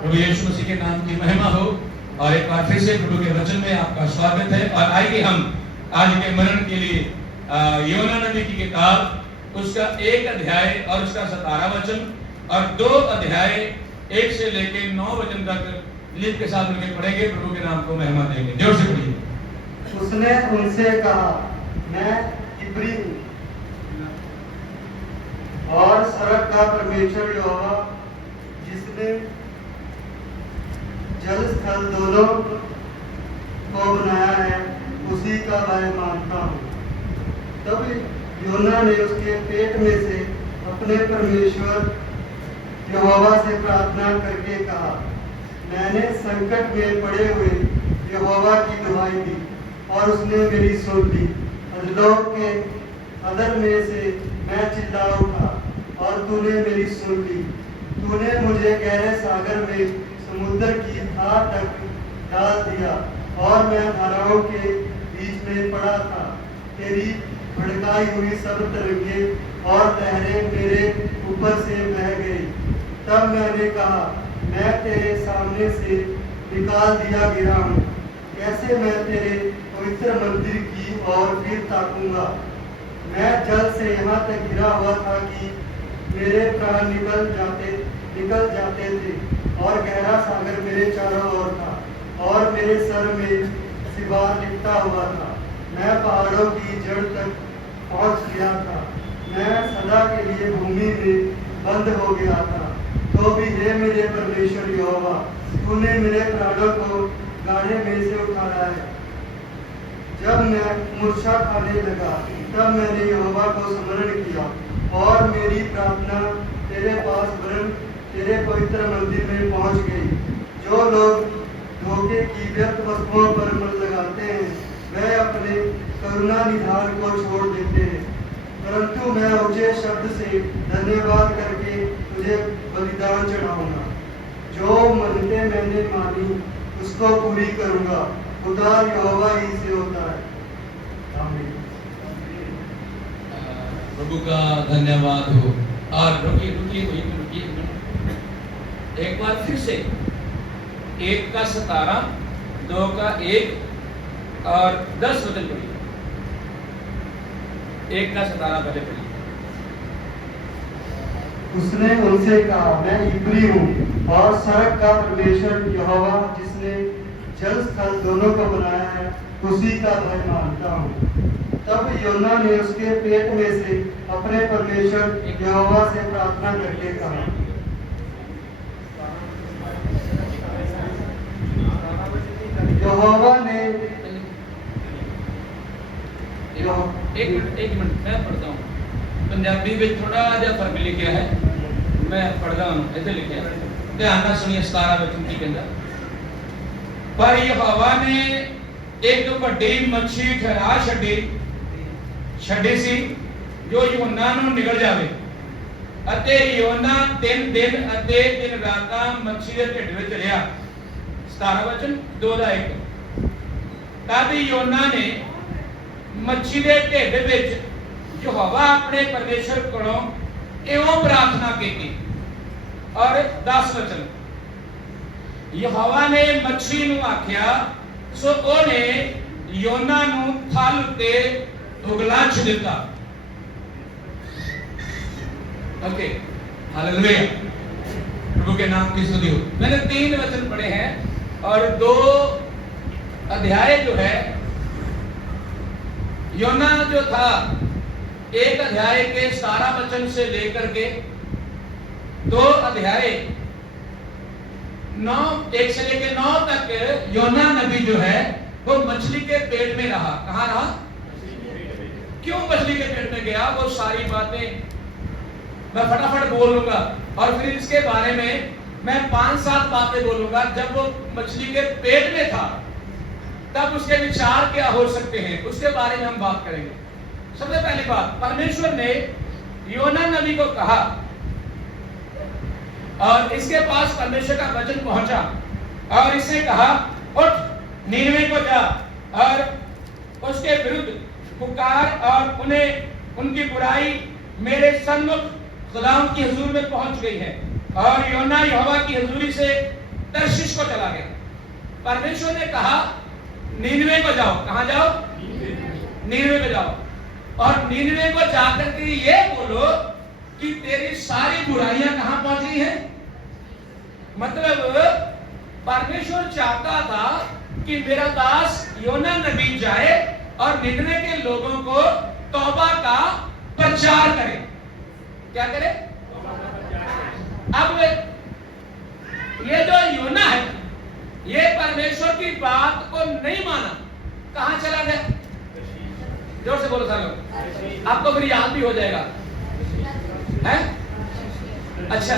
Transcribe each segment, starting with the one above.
प्रभु यीशु मसीह के नाम की महिमा हो। और एक बार फिर से प्रभु के वचन में आपका स्वागत है। और आइए हम आज के मनन के लिए योना नबी की किताब उसका 1 अध्याय और उसका 17 वचन और 2 अध्याय 1 से लेकर 9 वचन तक लिख के साथ मिलकर पढ़ेंगे। प्रभु के नाम को महिमा देंगे। जोर से पढ़िए। उसने उनसे कहा, मैं इब्री हूँ और स्वर्ग का परमेश्वर यहोवा जिसने जल स्थल दोनों को बनाया है उसी का मैं मानता हूँ। तब योना ने उसके पेट में से अपने परमेश्वर यहोवा से प्रार्थना करके कहा, मैंने संकट में पड़े हुए यहोवा की दुहाई दी और उसने मेरी सुन ली। अधलोक के अधर में से मैं चिल्ला उठा और तूने मेरी सुन ली। तूने मुझे गहरे सागर में समुद्र की धार तक डाल दिया और मैं धाराओं के बीच में पड़ा था। तेरी भड़काई हुई सब तरंगे और लहरें मेरे ऊपर से बह गई। तब मैंने कहा, मैं तेरे सामने से निकाल दिया गया हूँ। कैसे मैं तेरे पवित्र मंदिर की ओर फिर ताकूंगा। मैं जल से यहाँ तक गिरा हुआ था कि मेरे प्राण निकल जाते थे और गहरा सागर मेरे चारों ओर था और मेरे सर में सिवार लिपटा हुआ था। मैं पहाड़ों की जड़ तक पहुंच गया था। मैं सदा के लिए भूमि में बंद हो गया था। तो भी हे मेरे परमेश्वर यहोवा, तूने मेरे प्राणों को गाड़े में से उठाया है। जब मैं मूर्छा खाने लगा तब मैंने यहोवा को स्मरण किया और मेरी प्रार्थना तेरे पास वरन तेरे पवित्र मंदिर में पहुंच गई। जो लोग धोखे की व्यर्थ वस्तुओं पर मन लगाते हैं वह अपने करुणा निधान को छोड़ देते हैं। परंतु मैं ऊंचे शब्द से धन्यवाद करके तुझे बलिदान चढ़ाऊंगा। जो मन्नतें मैंने मानी उसको पूरी करूंगा। उद्धार यहोवा ही से होता है। आमीन। प्रभु का धन्यवाद हो। और रुकिए एक बार फिर से 1 का 17, 2 का 1 और 10 वचन पढ़िए। 1 का 17 पहले पढ़िए। उसने उनसे कहा, मैं इब्री हूँ और स्वर्ग का परमेश्वर यहोवा जिसने जल स्थल दोनों को बनाया है उसी का मैं मानता हूँ। तब योना ने उसके पेट में से अपने परमेश्वर यहोवा से प्रार्थना करके कहा, यहोवा ने एक मिनट मैं पढ़ता हूँ। पंजाबी में थोड़ा जिहा फर्क लिखा है, मैं पढ़ता हूँ। इधर लिखा है, ध्यान नाल सुनिए। 17 वचन की कहता, पर यहोवा ने एक बड़ी मच्छी ठहरा छड़ी सी जो योना ਨੂੰ ਨਿਗਲ ਜਾਵੇ ਅਤੇ योना 3 दिन ਅਤੇ 3 ਰਾਤਾਂ ਮੱਛੀ ਦੇ ਢਿੱਡ ਵਿੱਚ ਰਿਹਾ। 17 वचन 2 ਦਾ 1। तब योना ने मच्छी ਦੇ ਢਿੱਡ ਵਿੱਚ यहोवा अपने परमेश्वर ਕੋਲੋਂ ਇਉਂ प्रार्थना की। और 10 वचन, यहोवा ने मच्छी ਨੂੰ आख्या सो ਉਹਨੇ योना ਨੂੰ थल उत्ते उगलाच दिता। ओके, हालेलुया, प्रभु के नाम की स्तुति हो। मैंने 3 वचन पढ़े हैं और 2 अध्याय जो है योना जो था 1 अध्याय के 17 वचन से लेकर के 2 अध्याय 1 से लेकर 9 तक योना नबी जो है वो मछली के पेट में रहा। कहाँ रहा? क्यों मछली के पेट में गया? वो सारी बातें मैं फटाफट बोल लूंगा और फिर इसके बारे में मैं 5-7 बातें बोलूंगा। जब वो मछली के पेट में था तब उसके विचार क्या हो सकते हैं उसके बारे में हम बात करेंगे। सबसे पहली बात, परमेश्वर ने योना नबी को कहा और इसके पास परमेश्वर का वचन पहुंचा और इसने कहा, उठ नीनवे को जा और उसके विरुद्ध पुकार और उन्हें उनकी बुराई मेरे सन्मुख खुदावंद की हुजूर में पहुंच गई है। और योना यहोवा की हुजूरी से तर्शीश को चला गया। परमेश्वर ने कहा नीनवे को जाओ। कहां जाओ? नीनवे को जाओ, और नीनवे को जाकर के ये बोलो कि तेरी सारी बुराइयां कहां पहुंच गई हैं। मतलब परमेश्वर चाहता था कि मेरा दास योना नबी जाए और निन्वे के लोगों को तौबा का प्रचार करे। क्या करे? अब ये जो योना है, ये परमेश्वर की बात को नहीं माना, कहां चला गया? जोर से बोलो सारे लोग, आपको फिर याद भी हो जाएगा। है? अच्छा,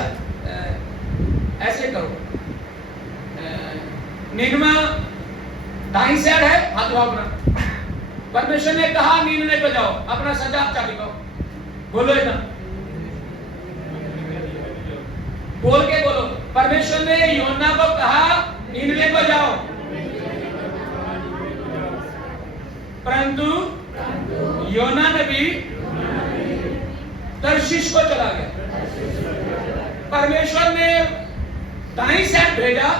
ऐसे करो, निन्वा दाई साइड है, हाथ उठाओ अपना। परमेश्वर ने कहा नीनवे को जाओ, अपना सजा चाबी को बोलो, इतना बोल के बोलो। परमेश्वर ने योना को कहा नीनवे को जाओ, परंतु योना नबी तर्शीश को चला गया। परमेश्वर ने दाई साइड भेजा,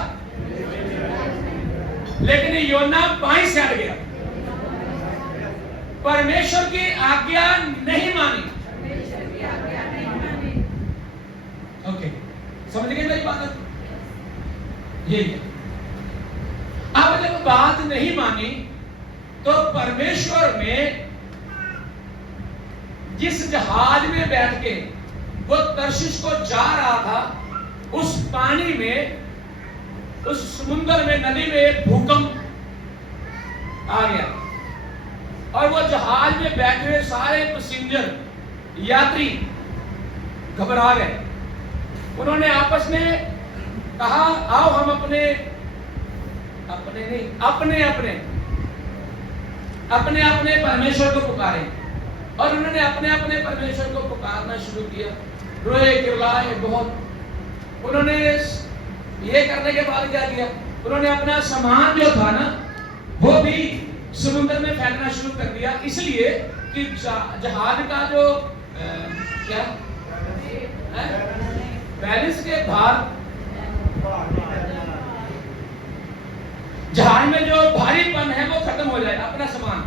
लेकिन योना बाईं साइड गया। परमेश्वर की आज्ञा नहीं मानी। ओके, समझ गए मेरी बात? यही है। अब जब बात नहीं मानी तो परमेश्वर ने जिस जहाज में बैठ के वो तर्शीश को जा रहा था, उस पानी में, उस समुद्र में, नदी में एक भूकंप आ गया, और वो जहाज में बैठे हुए सारे पैसेंजर, यात्री घबरा गए। उन्होंने आपस में कहा, आओ हम अपने परमेश्वर को पुकारें। और उन्होंने अपने अपने परमेश्वर को पुकारना शुरू किया, रोए चिल्लाए बहुत। उन्होंने ये करने के बाद क्या किया? उन्होंने अपना सामान जो था ना, वो भी समुद्र में फेंकना शुरू कर दिया, इसलिए कि जहाज का जो क्या बैलेंस के भार, जहाज में जो भारीपन है वो खत्म हो जाए, अपना सामान।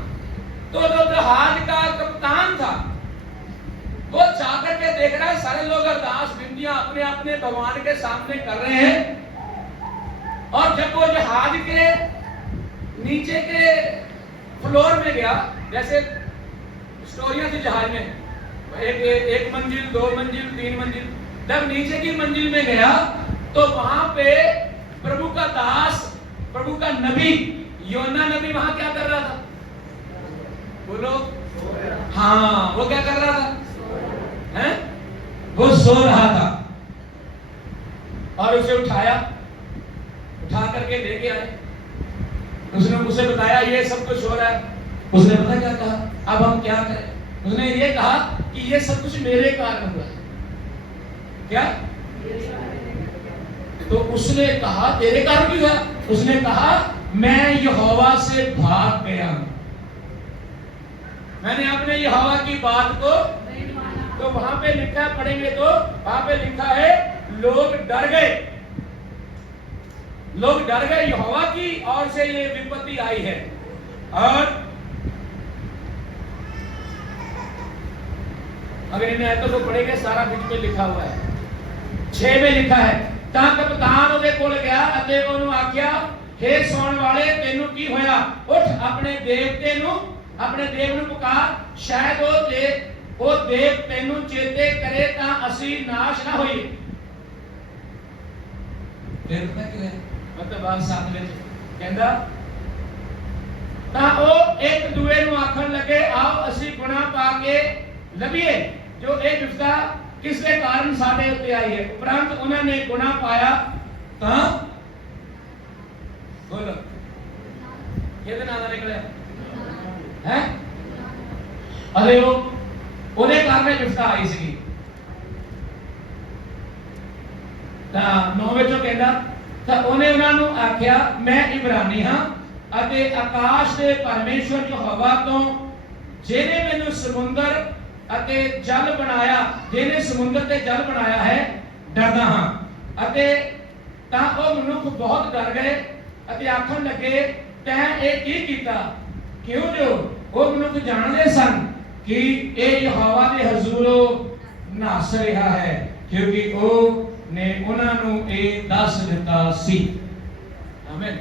तो जो जहाज का कप्तान था वो जाकर के देख रहा है सारे लोग अरदास विनतियां अपने अपने भगवान के सामने कर रहे हैं। और जब वो जहाज के नीचे के फ्लोर में गया, जैसे स्टोरियां थी जहाज में, एक मंजिल, 2 मंजिल, 3 मंजिल, जब नीचे की मंजिल में गया तो वहां पे प्रभु का दास, प्रभु का नबी योना नबी वहां क्या कर रहा था? बोलो। हाँ, वो क्या कर रहा था? हैं? वो सो रहा था। और उसे उठाया, उठा करके लेके आए। उसने उसे बताया ये सब कुछ हो रहा है। उसने पता क्या कहा? अब हम क्या करें? उसने ये कहा कि ये सब कुछ मेरे कारण हुआ है। क्या? तो उसने कहा तेरे कारण क्यों हुआ? उसने कहा मैं यहोवा से भाग गया, मैंने अपने यहोवा की बात को नहीं माना। तो वहां पे लिखा है, पढ़ेंगे तो वहां पे लिखा है लोग डर गए, लोग डर गए, यहोवा की ओर से ये विपत्ति आई है। और अगर इन आयतों को पढ़ेंगे सारा बीच में लिखा हुआ है। 6 में लिखा है, ਤਾਂ ਕਪਤਾਨ ਉਹਦੇ ਕੋਲ ਗਿਆ ਅਤੇ ਉਹਨੂੰ ਆਖਿਆ, हे ਸੌਣ ਵਾਲੇ ਤੈਨੂੰ ਕੀ ਹੋਇਆ? ਉੱਠ ਆਪਣੇ ਦੇਵ ਨੂੰ ਪੁਕਾਰ, ਸ਼ਾਇਦ ਉਹ ਦੇਵ ਤੈਨੂੰ ਚੇਤੇ ਕਰੇ ਤਾਂ ਅਸੀਂ ਨਾਸ਼ ਨਾ ਹੋਈਏ। ਫਿਰ ਪਤਾ ਕੀ ਹੈ? ਮਤਲਬ ਬਾਅਦ ਸਾਥ ਵਿੱਚ ਕਹਿੰਦਾ ਤਾਂ ਉਹ ਇੱਕ ਦੂਏ ਨੂੰ ਆਖਣ ਲੱਗੇ, ਆਓ ਅਸੀਂ ਗੁਨਾਹ ਪਾ ਕੇ ਲੱਭੀਏ ਜੋ ਇਹ ਵਿਪਤਾ किसके कारण साढ़े उत्ते आई है। उपरांत उन्होंने गुनाह पाया ता बोलो ये दिन आना निकले हैं। अरे वो उन्हें कारण विपता आई सी ता 9 विचों कहंदा ता उन्हें उन्हां नूं आख्या, मैं इब्रानी हां अते आकाश दे परमेश्वर यहोवा तो जिहने मैनूं समुंदर अते जल बनाया, जिन्हें समुद्र ते जल बनाया है, डरदा हां। अते ਤਾਂ ਉਹ ਮਨੁੱਖ ਬਹੁਤ ਡਰ ਗਏ ਅਤੇ ਆਖਣ ਲੱਗੇ ਤੈਂ ਇਹ ਕੀ ਕੀਤਾ, ਕਿਉਂ ਜੋ ਉਹ ਮਨੁੱਖ ਜਾਣਦੇ ਸਨ ਕਿ ਇਹ ਯਹੋਵਾ ਦੇ ਹਜ਼ੂਰੋਂ ਨੱਸ ਰਿਹਾ ਹੈ, ਕਿਉਂਕਿ ਉਹ ਨੇ ਉਹਨਾਂ ਨੂੰ ਇਹ ਦੱਸ ਦਿੱਤਾ ਸੀ। आमीन।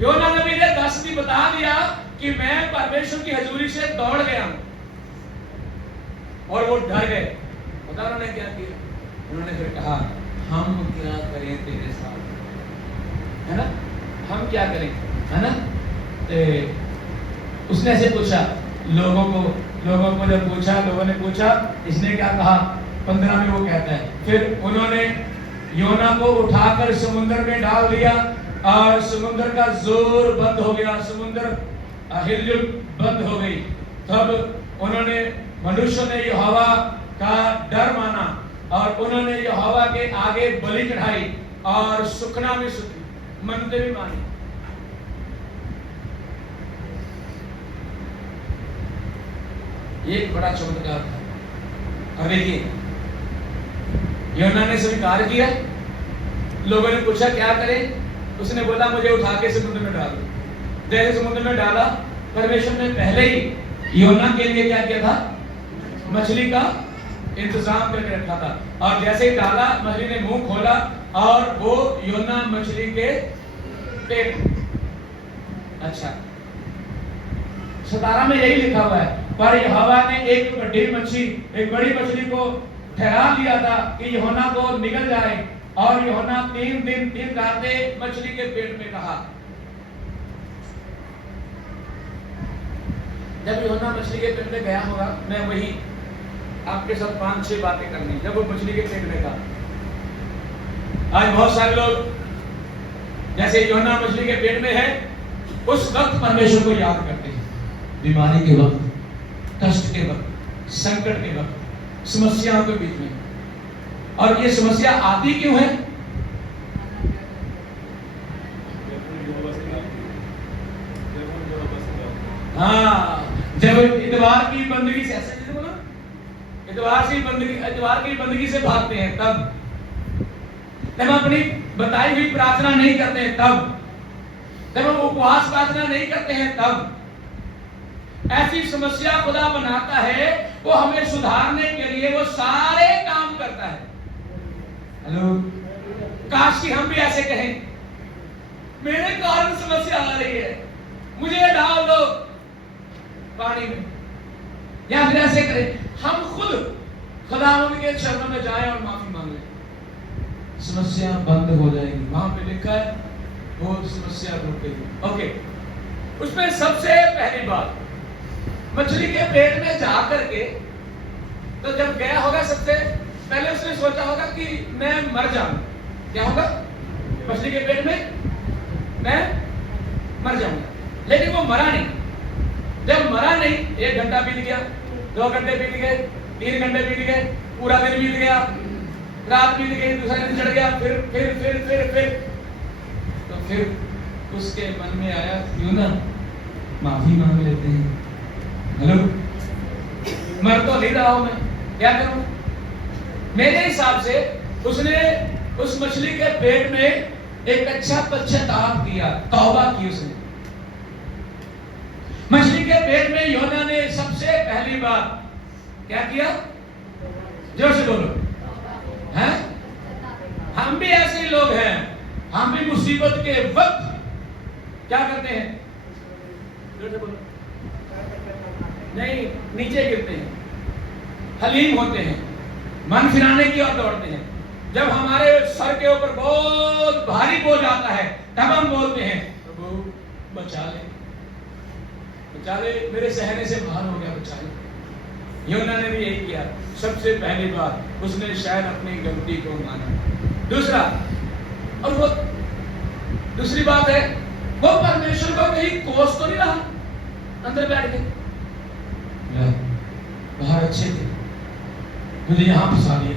योना नबी ने 10 भी बता दिया कि मैं परमेश्वर की हजूरी से दौड़ गया और वो डर गए। पता उन्होंने क्या किया? उन्होंने फिर कहा हम क्या करें तेरे साथ, है ना, हम क्या करें, है ना। उसने ऐसे पूछा लोगों को जब पूछा, लोगों ने पूछा, इसने क्या कहा? 15 में वो कहता है फिर उन्होंने योना को उठाकर समुद्र में डाल दिया और समुद्र का जोर बंद हो गया, समुद्र हिलजुल बंद हो गई। तब उन्होंने मनुष्य ने यहोवा का डर माना और उन्होंने यहोवा के आगे बलि चढ़ाई और सुखना भी सुखी, मन्नतें भी मानी। ये एक बड़ा चमत्कार था। अब देखिए योना ने स्वीकार किया, लोगों ने पूछा क्या करें, उसने बोला मुझे उठा के समुद्र में डाल दो। जैसे समुद्र में डाला, परमेश्वर ने पहले ही योना के लिए क्या किया था? मछली का इंतजाम करके रखा था। और जैसे ही डाला, मछली ने मुंह खोला और वो योना मछली के पेट। अच्छा, 17 में यही लिखा हुआ है, पर यहोवा ने एक बड़ी मछली को ठहरा लिया था कि यूहन्ना को निकल जाए, और यूहन्ना 3 दिन 3 रातें मछली के पेट में रहा। जब यूहन्ना मछली के पेट में गया होगा, मैं वही आपके साथ 5-6 बातें करनी। जब वो मछली के पेट में था, आज बहुत सारे लोग जैसे यूहन्ना मछली के पेट में है, उस वक्त परमेश्वर को याद करते हैं, बीमारी के वक्त, कष्ट के वक्त, संकट के वक्त, समस्याओं के बीच में। और ये समस्या आती क्यों है? हाँ, जब इतवार की बंदगी से, ऐसे बोला, इतवार की बंदगी से भागते हैं, तब हम अपनी बताई हुई प्रार्थना नहीं करते हैं, तब हम उपवास प्रार्थना नहीं करते हैं, तब ऐसी समस्या खुदा बनाता है, वो हमें सुधारने के लिए वो सारे काम करता है। हेलो, काश कि हम भी ऐसे कहें, मेरे कारण समस्या आ रही है, मुझे डाल दो पानी में, या फिर ऐसे करें, हम खुद खुदावंद के चरणों में जाएं और माफी मांग लें, समस्या बंद हो जाएगी। वहां पे लिखा है वो समस्या रुक गई। ओके, उसमें सबसे पहली बात, मछली के पेट में जा करके, तो जब गया होगा, सबसे पहले उसने सोचा होगा कि मैं मर जाऊं। क्या होगा? मछली के पेट में मैं मर जाऊंगा, लेकिन वो मरा नहीं। जब मरा नहीं, 1 घंटा बीत गया, 2 घंटे बीत गए, 3 घंटे बीत गए, पूरा दिन बीत गया, रात बीत गई, दूसरा दिन चढ़ गया, फिर तो फिर उसके मन में आया, क्यों ना माफी मांग लेते हैं। हेलो, मर तो नहीं रहा हूं मैं, क्या करूं? मेरे हिसाब से उसने उस मछली के पेट में एक अच्छा पश्चाताप किया, तौबा की उसने। मछली के पेट में योना ने सबसे पहली बात क्या किया? जोर से बोलो, हैं? हम भी ऐसे लोग हैं, हम भी मुसीबत के वक्त क्या करते हैं? जोर से बोलो, नहीं, नीचे गिरते हैं, हलीम होते हैं, मन फिराने की ओर दौड़ते हैं। जब हमारे सर के ऊपर बहुत भारी बोझ आता है, तब हम बोलते हैं, प्रभु बचा ले, मेरे सहने से बाहर हो गया, बचा ले। योना ने भी यही किया। सबसे पहली बात, उसने शायद अपनी गलती को माना। दूसरा, और वो दूसरी बात है, वो परमेश्वर को कहीं कोस तो नहीं रहा, अंदर बैठ के बाहर अच्छे थे, मुझे यहां फंसा दिया।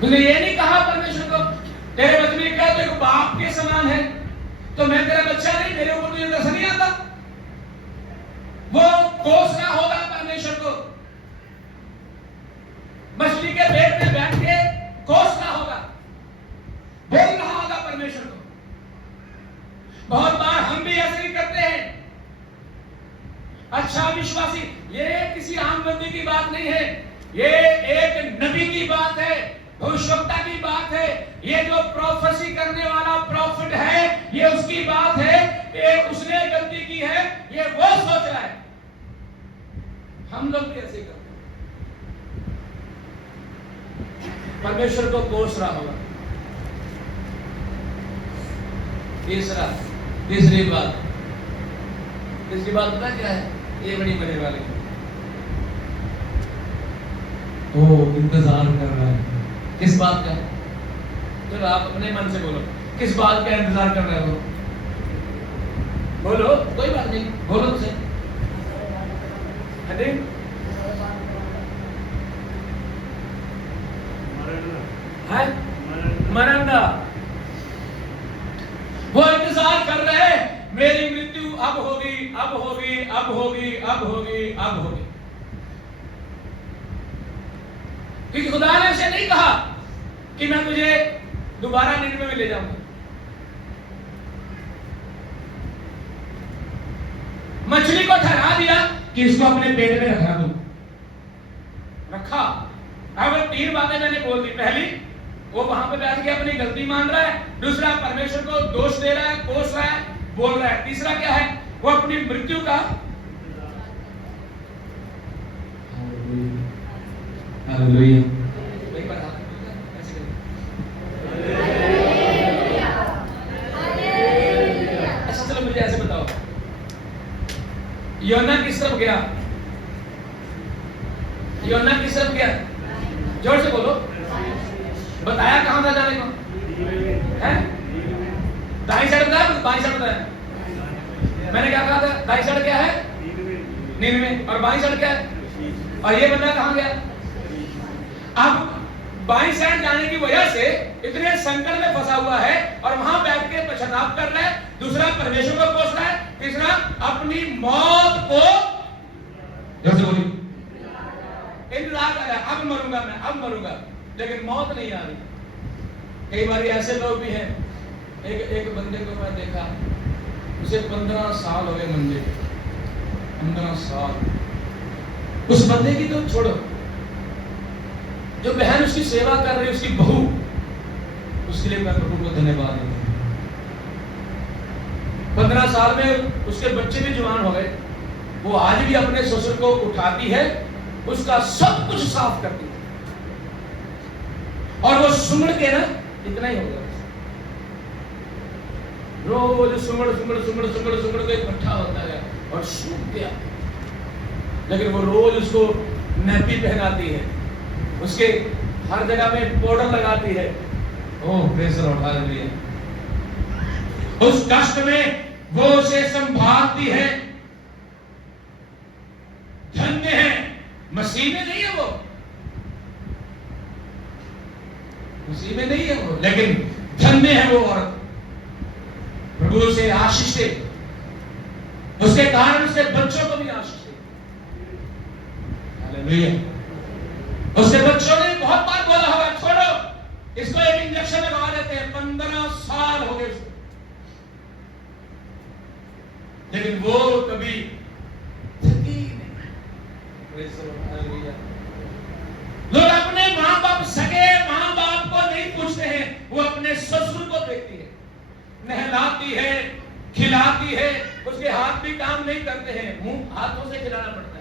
तुमने ये नहीं कहा परमेश्वर को, तेरे बचने का तो एक बाप के समान है, तो मैं तेरा बच्चा नहीं, मेरे ऊपर तुझे दर्शन नहीं आता। वो कोसना होगा परमेश्वर को। मछली के पेट में नबी की बात है, भविष्यवक्ता की बात है, ये जो प्रोफेसी करने वाला प्रॉफिट है, ये उसकी बात है कि उसने गलती की है, ये वो सोच रहा है। हम लोग भी ऐसे करते हैं, परमेश्वर को कोस रहा होगा। तीसरी बात पता क्या है? ये बड़ी मजे वाली, वो इंतजार कर रहा है। किस बात का? चलो आप अपने मन से बोलो, किस बात का इंतजार कर रहे हो? बोलो, कोई बात नहीं, बोलो तो सही। है मरना। वो इंतजार कर रहे हैं, मेरी मृत्यु अब होगी, अब होगी, अब होगी, अब होगी, अब होगी। क्योंकि खुदा ने उसे नहीं कहा कि मैं तुझे दोबारा निन्वे में ले जाऊंगा। मछली को ठहरा दिया कि इसको अपने पेट में रखा दूं, रखा। अब 3 बातें मैंने बोल दी। पहली, वो वहां पे बैठ के अपनी गलती मान रहा है। दूसरा, परमेश्वर को दोष दे रहा है, कोस रहा है, बोल रहा है। तीसरा क्या है? वो अपनी मृत्यु का हालेलुया। अच्छा चलो मुझे ऐसे बताओ, योना किस तरफ गया? योना किस तरफ गया? जोर से बोलो। बताया कहां था जाने को? है दाई साइड बताया, बाई साइड बताया? मैंने क्या कहा था? दाई साइड क्या है? निन्वे। और बाई साइड क्या है? और ये बंदा कहां गया? अब बाई साइड जाने की वजह से इतने संकट में फंसा हुआ है और वहां बैठ के पश्चाताप कर रहा है। दूसरा, परमेश्वर को कोस रहा है। तीसरा, अपनी मौत को जैसे बोली इंतजार कर रहा है, अब मरूंगा मैं, अब मरूंगा, लेकिन मौत नहीं आ रही। कई बार ऐसे लोग भी हैं। एक बंदे को मैं देखा, उसे 15 साल हो गए मंदिर, 15 साल। उस बंदे की तो छोड़ो, जो बहन उसकी सेवा कर रही है, उसकी बहू, उसके लिए मैं प्रभु को धन्यवाद देता हूं। 15 साल में उसके बच्चे भी जवान हो गए। वो आज भी अपने ससुर को उठाती है, उसका सब कुछ साफ करती है, और वो सुमड़ के ना इतना ही हो गया, रोज सुमड़ सुमड़ सुमड़ सुमड़ सुमड़ के इकट्ठा होता है और सूख गया। लेकिन वो रोज उसको नैपी पहनाती है, उसके हर जगह में पाउडर लगाती है। ओह प्रेशर उठा रही है। उस कष्ट में वो उसे संभालती है। धन्य है, मसीह में नहीं है वो, मसीह में नहीं है वो, लेकिन धन्य है वो औरत। प्रभु से आशीष दे, उसके कारण उसके बच्चों को भी आशीष दे। हालेलुया। उसके बच्चों ने बहुत बार बोला होगा, छोड़ो इसको, एक इंजेक्शन लगा देते हैं। 15 साल हो गए उसको, लेकिन वो कभी थकी नहीं। लोग अपने मां बाप, सगे मां बाप को नहीं पूछते हैं, वो अपने ससुर को देखती है, नहलाती है, खिलाती है। उसके हाथ भी काम नहीं करते हैं, मुंह हाथों से खिलाना पड़ता है।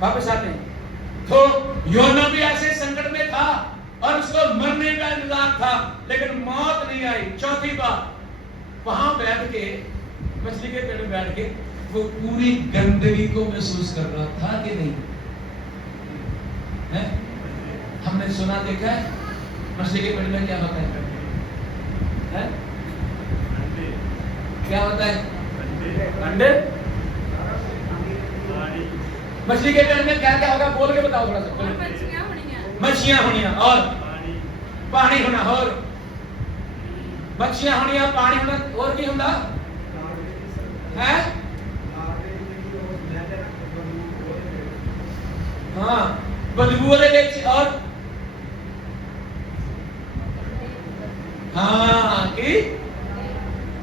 वापस आते हैं तो योना भी ऐसे संकट में था और उसको मरने का इंतजार था, लेकिन मौत नहीं आई। चौथी बात, वहां बैठ के, मछली के पेड़ में बैठ के वो पूरी गंदगी को महसूस कर रहा था कि नहीं? है? हमने सुना देखा है मछली के पेड़ में क्या होता है? है? क्या होता है? अंडे। मछली के पेड़ में क्या क्या होगा? बोल के बताओ थोड़ा सा। मछलियां होनिया और पानी होना, और मछलियां होनिया, पानी होना, और की होता है? हाँ, बदबू वाले, और हाँ कि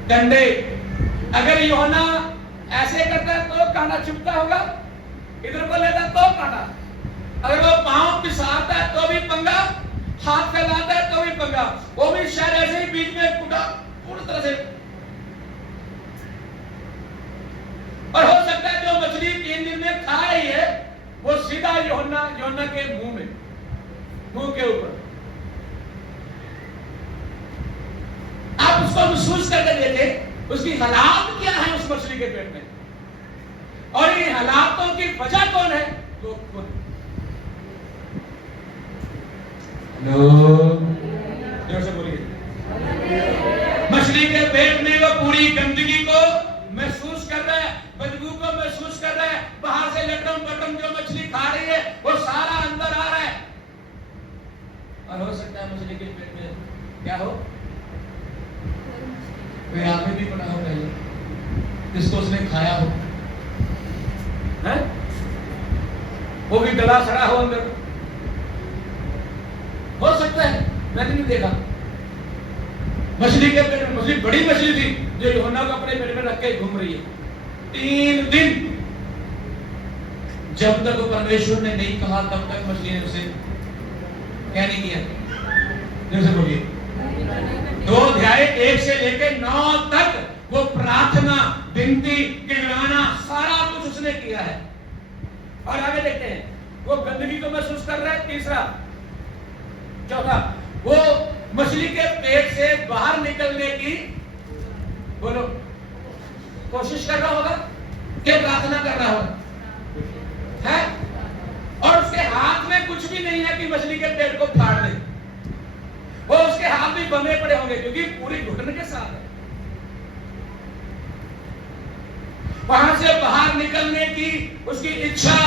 कंडे। अगर यूहन्ना ऐसे करता तो कांटा चुभता होगा, इधर को लेता तो कांटा, पूरी तरह से। और हो सकता है जो मछली 3 दिन में खा रही है वो सीधा यूहन्ना के मुंह के ऊपर। आप उसको महसूस करके देखें उसकी हालात क्या है उस मछली के पेट में, और इन हालातों की वजह कौन है? वो खुद। हेलो, जोर से बोलिए। मछली के पेट में वो पूरी गंदगी को महसूस कर रहा है, बदबू को महसूस कर रहा है। बाहर से लटम पटम जो मछली खा रही है वो सारा अंदर आ रहा है। और हो सकता है मछली के पेट में क्या हो, कोई आदमी भी पड़ा हो पहले जिसको उसने खाया हो, है? वो भी गला सड़ा हो अंदर, हो सकता है। मैंने नहीं देखा। मछली के पेट में, मछली बड़ी मछली थी जो यूहन्ना को अपने पेट में रख के घूम रही है 3 दिन। जब तक परमेश्वर ने नहीं कहा तब तक मछली ने उसे क्या नहीं किया? जैसे बोलिए 2 अध्याय 1 से लेकर 9 तक वो प्रार्थना, विनती, गिड़गिड़ाना सारा कुछ उसने किया है। और आगे देखते हैं वो गंदगी को महसूस कर रहा है। तीसरा, चौथा, वो मछली के पेट से बाहर निकलने की बोलो कोशिश कर रहा होगा, क्या प्रार्थना कर रहा होगा, है? और उसके हाथ में कुछ भी नहीं है कि मछली के पेट को फाड़ दे। वो उसके हाथ भी बंधे पड़े होंगे क्योंकि पूरी घुटन के साथ है। वहां से बाहर निकलने की उसकी इच्छा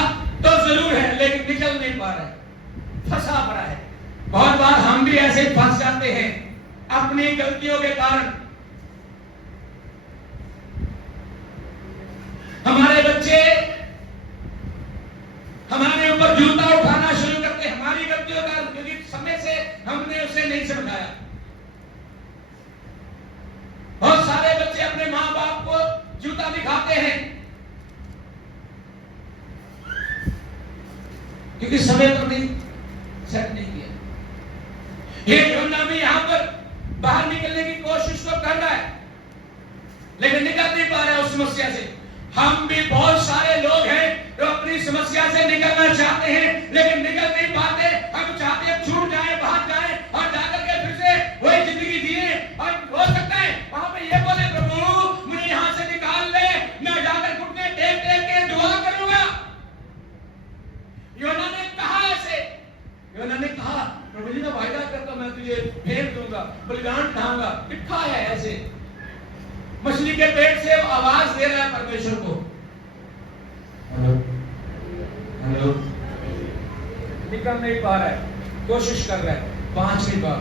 तो जरूर है लेकिन निकल नहीं पा रहा है, फंसा पड़ा है। बहुत बार हम भी ऐसे फंस जाते हैं अपनी गलतियों के कारण। हमारे बच्चे हमारे ऊपर जूता उठाना शुरू करते हैं हमारी गलतियों का, क्योंकि समय से हमने उसे नहीं समझाया। बहुत सारे बच्चे अपने मां बाप को जूता दिखाते हैं क्योंकि समय पर नहीं सेट नहीं किया। ये यूहन्ना भी यहां पर बाहर निकलने की कोशिश तो कर रहा है लेकिन निकल नहीं पा रहा है उस समस्या से। हम भी बहुत सारे लोग हैं जो अपनी समस्या से निकलना चाहते हैं लेकिन निकल नहीं पाते। हम चाहते हैं छूट जाए, भाग जाए और जाकर के फिर से वही जिंदगी जिए। और हो सकता है वहां पे ये बोले, प्रभु मुझे यहां से निकाल ले, मैं जाकर घुटने टेक टेक के दुआ करूंगा। यूहन्ना ने कहा ऐसे, यूहन्ना ने कहा प्रभु जी मैं वायदा करता हूं मैं तुझे फेंक दूंगा, बलिदान चढ़ाऊंगा। लिखा है ऐसे। मछली के पेट से आवाज दे रहा है परमेश्वर को, हेलो हेलो, निकल नहीं पा रहा है, कोशिश कर रहा है 5वीं बार।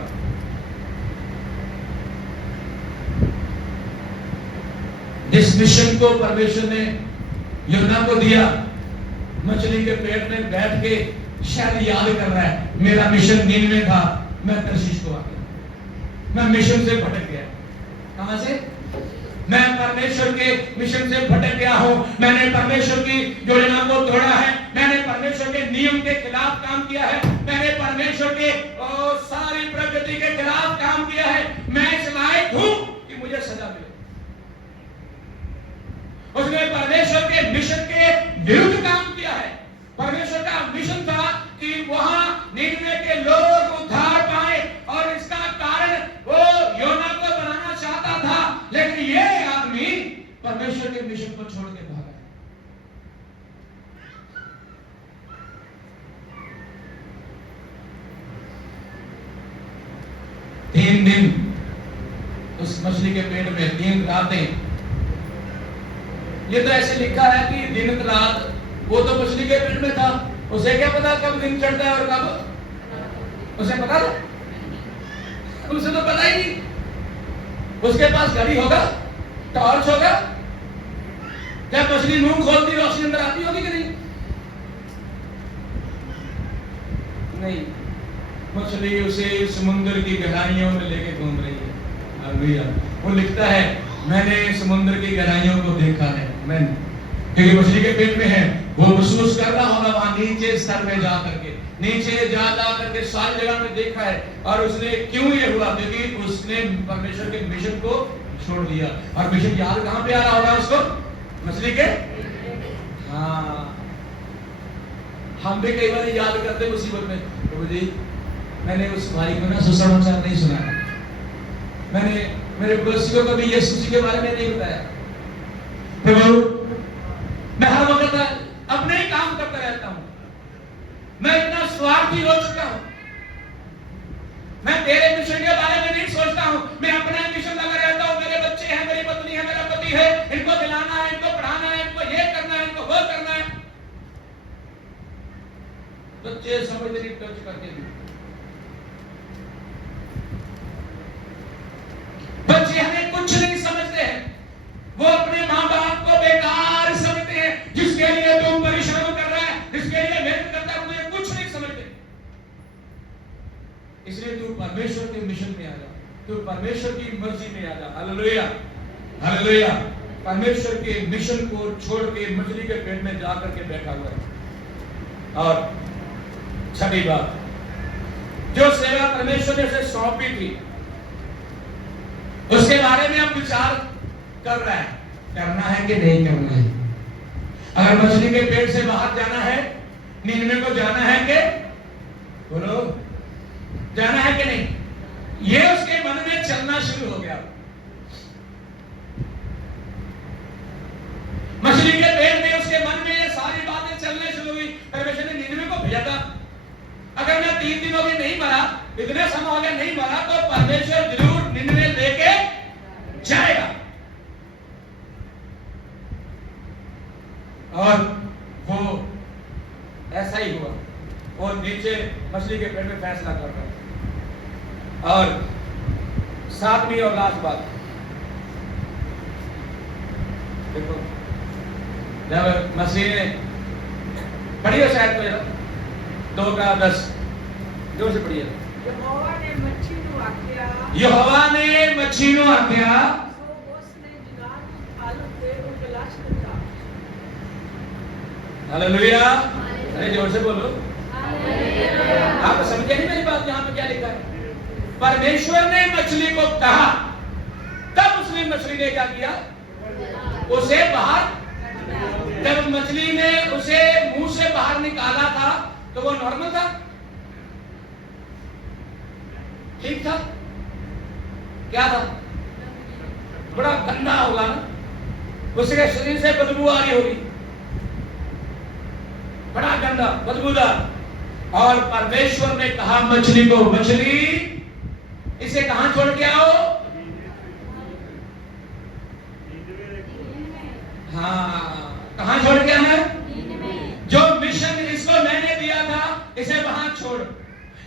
जिस मिशन को परमेश्वर ने यूहन्ना को दिया, मछली के पेट में बैठ के शायद याद कर रहा है मेरा मिशन नीनवे था, मैं तर्शीश को आ गया, मैं मिशन से भटक गया। कहां से? मैं परमेश्वर के मिशन से भटक गया हूं। मैंने परमेश्वर की योजना को तोड़ा है, मैंने परमेश्वर के नियम के खिलाफ काम किया है, मैंने परमेश्वर के सारी प्रकृति के खिलाफ काम किया है। मैं इस लायक हूं कि मुझे सजा मिले। उसने परमेश्वर के मिशन के विरुद्ध काम किया है। परमेश्वर का मिशन था कि वहां नीनवे के लोग उद्धार पाए और इसका कारण वो यूहन्ना को बनाना चाहता था, लेकिन ये आदमी परमेश्वर के मिशन को छोड़ के भागा। 3 दिन उस मछली के पेट में, 3 रातें। ये तो ऐसे लिखा है कि दिन रात वो तो मछली के पेट में था, उसे क्या पता कब दिन चढ़ता है और कब, उसे पता था? उसे तो पता ही नहीं। उसके पास घड़ी होगा, टॉर्च होगा, क्या मछली मुंह खोलती रोशनी अंदर आती होगी कि नहीं? नहीं, मछली उसे समुद्र की गहराइयों में लेके घूम रही है। हालेलुया। वो लिखता है मैंने समुद्र की गहराइयों को देखा है, मैंने, क्योंकि मछली के पेट में है, वो महसूस कर रहा होगा वहां नीचे स्तर में जा करके, नीचे जा करके सारी जगह में देखा है। और उसने क्यों ये हुआ? क्योंकि उसने परमेश्वर के मिशन को छोड़ दिया। और मिशन याद कहां पे आ रहा होगा उसको? मछली के, हाँ हम भी कई बार याद करते मुसीबत में, प्रभु जी मैंने उस भाई को ना सुसमाचार नहीं सुनाया, मैंने मेरे पड़ोसी को कभी यीशु जी के बारे में नहीं बताया। प्रभु मैं हर वक्त अपने ही काम करता रहता हूं, मैं इतना स्वार्थी हो चुका हूं, मैं तेरे मिशन के बारे में नहीं सोचता हूं, मैं अपना मिशन लगा रहता हूं। मेरे बच्चे हैं, मेरी पत्नी है, मेरा पति है, इनको दिलाना है, इनको पढ़ाना है, इनको ये करना है, इनको वो करना है। बच्चे समझ नहीं टच करते भी, बच्चे हमें कुछ नहीं समझते हैं, वो अपने माँ बाप को बेकार समझते हैं। जिसके लिए तुम परिश्रम कर रहा है, जिसके लिए मेहनत करता है, मुझे कुछ नहीं समझते। इसलिए तू परमेश्वर के मिशन में आ जा, तू परमेश्वर की मर्जी में आ जा। Hallelujah, hallelujah. परमेश्वर के मिशन को छोड़ के मछली के पेट में जाकर के बैठा हुआ है। और छठी बात, जो सेवा परमेश्वर ने उसे सौंपी थी उसके बारे में अब विचार कर रहा है, करना है कि नहीं करना है। अगर मछली के पेट से बाहर जाना है, नीनवे को जाना है कि बोलो, जाना है कि नहीं, ये उसके मन में चलना शुरू हो गया। मछली के पेट में उसके मन में ये सारी बातें चलने शुरू हुई। परमेश्वर ने नीनवे को भेजा था, अगर मैं 3 दिनों में नहीं मरा, इतने समय हो गया नहीं मरा, तो परमेश्वर जरूर नीनवे लेके जाएगा। और वो ऐसा ही हुआ, वो नीचे मछली के पेट में फैसला कर रहा है। और 7वीं और लास्ट बात देखो, जब मछली ने पढ़िए शायद तो 2:10 जोर से पढ़िए। यहोवा ने मच्छी नु आख्या, यहोवा ने मच्छी नु आख्या, सो उसने जुगाड़ आलू पे उगलाश करता। हालेलुया, अरे जोर से बोलो। आप समझे नहीं मेरी बात? यहाँ पे क्या लिखा है? परमेश्वर ने मछली को कहा, तब उसने मछली ने क्या किया? उसे बाहर, जब मछली ने उसे मुंह से बाहर निकाला था तो वो नॉर्मल था, ठीक था? क्या था? बड़ा गंदा होगा ना, उसके शरीर से बदबू आ रही होगी, बड़ा गंदा बदबूदार। और परमेश्वर ने कहा मछली को, मछली इसे कहां छोड़ के आओ? हाँ, कहां छोड़ के आना? जो मिशन इसको मैंने दिया था, इसे वहां छोड़,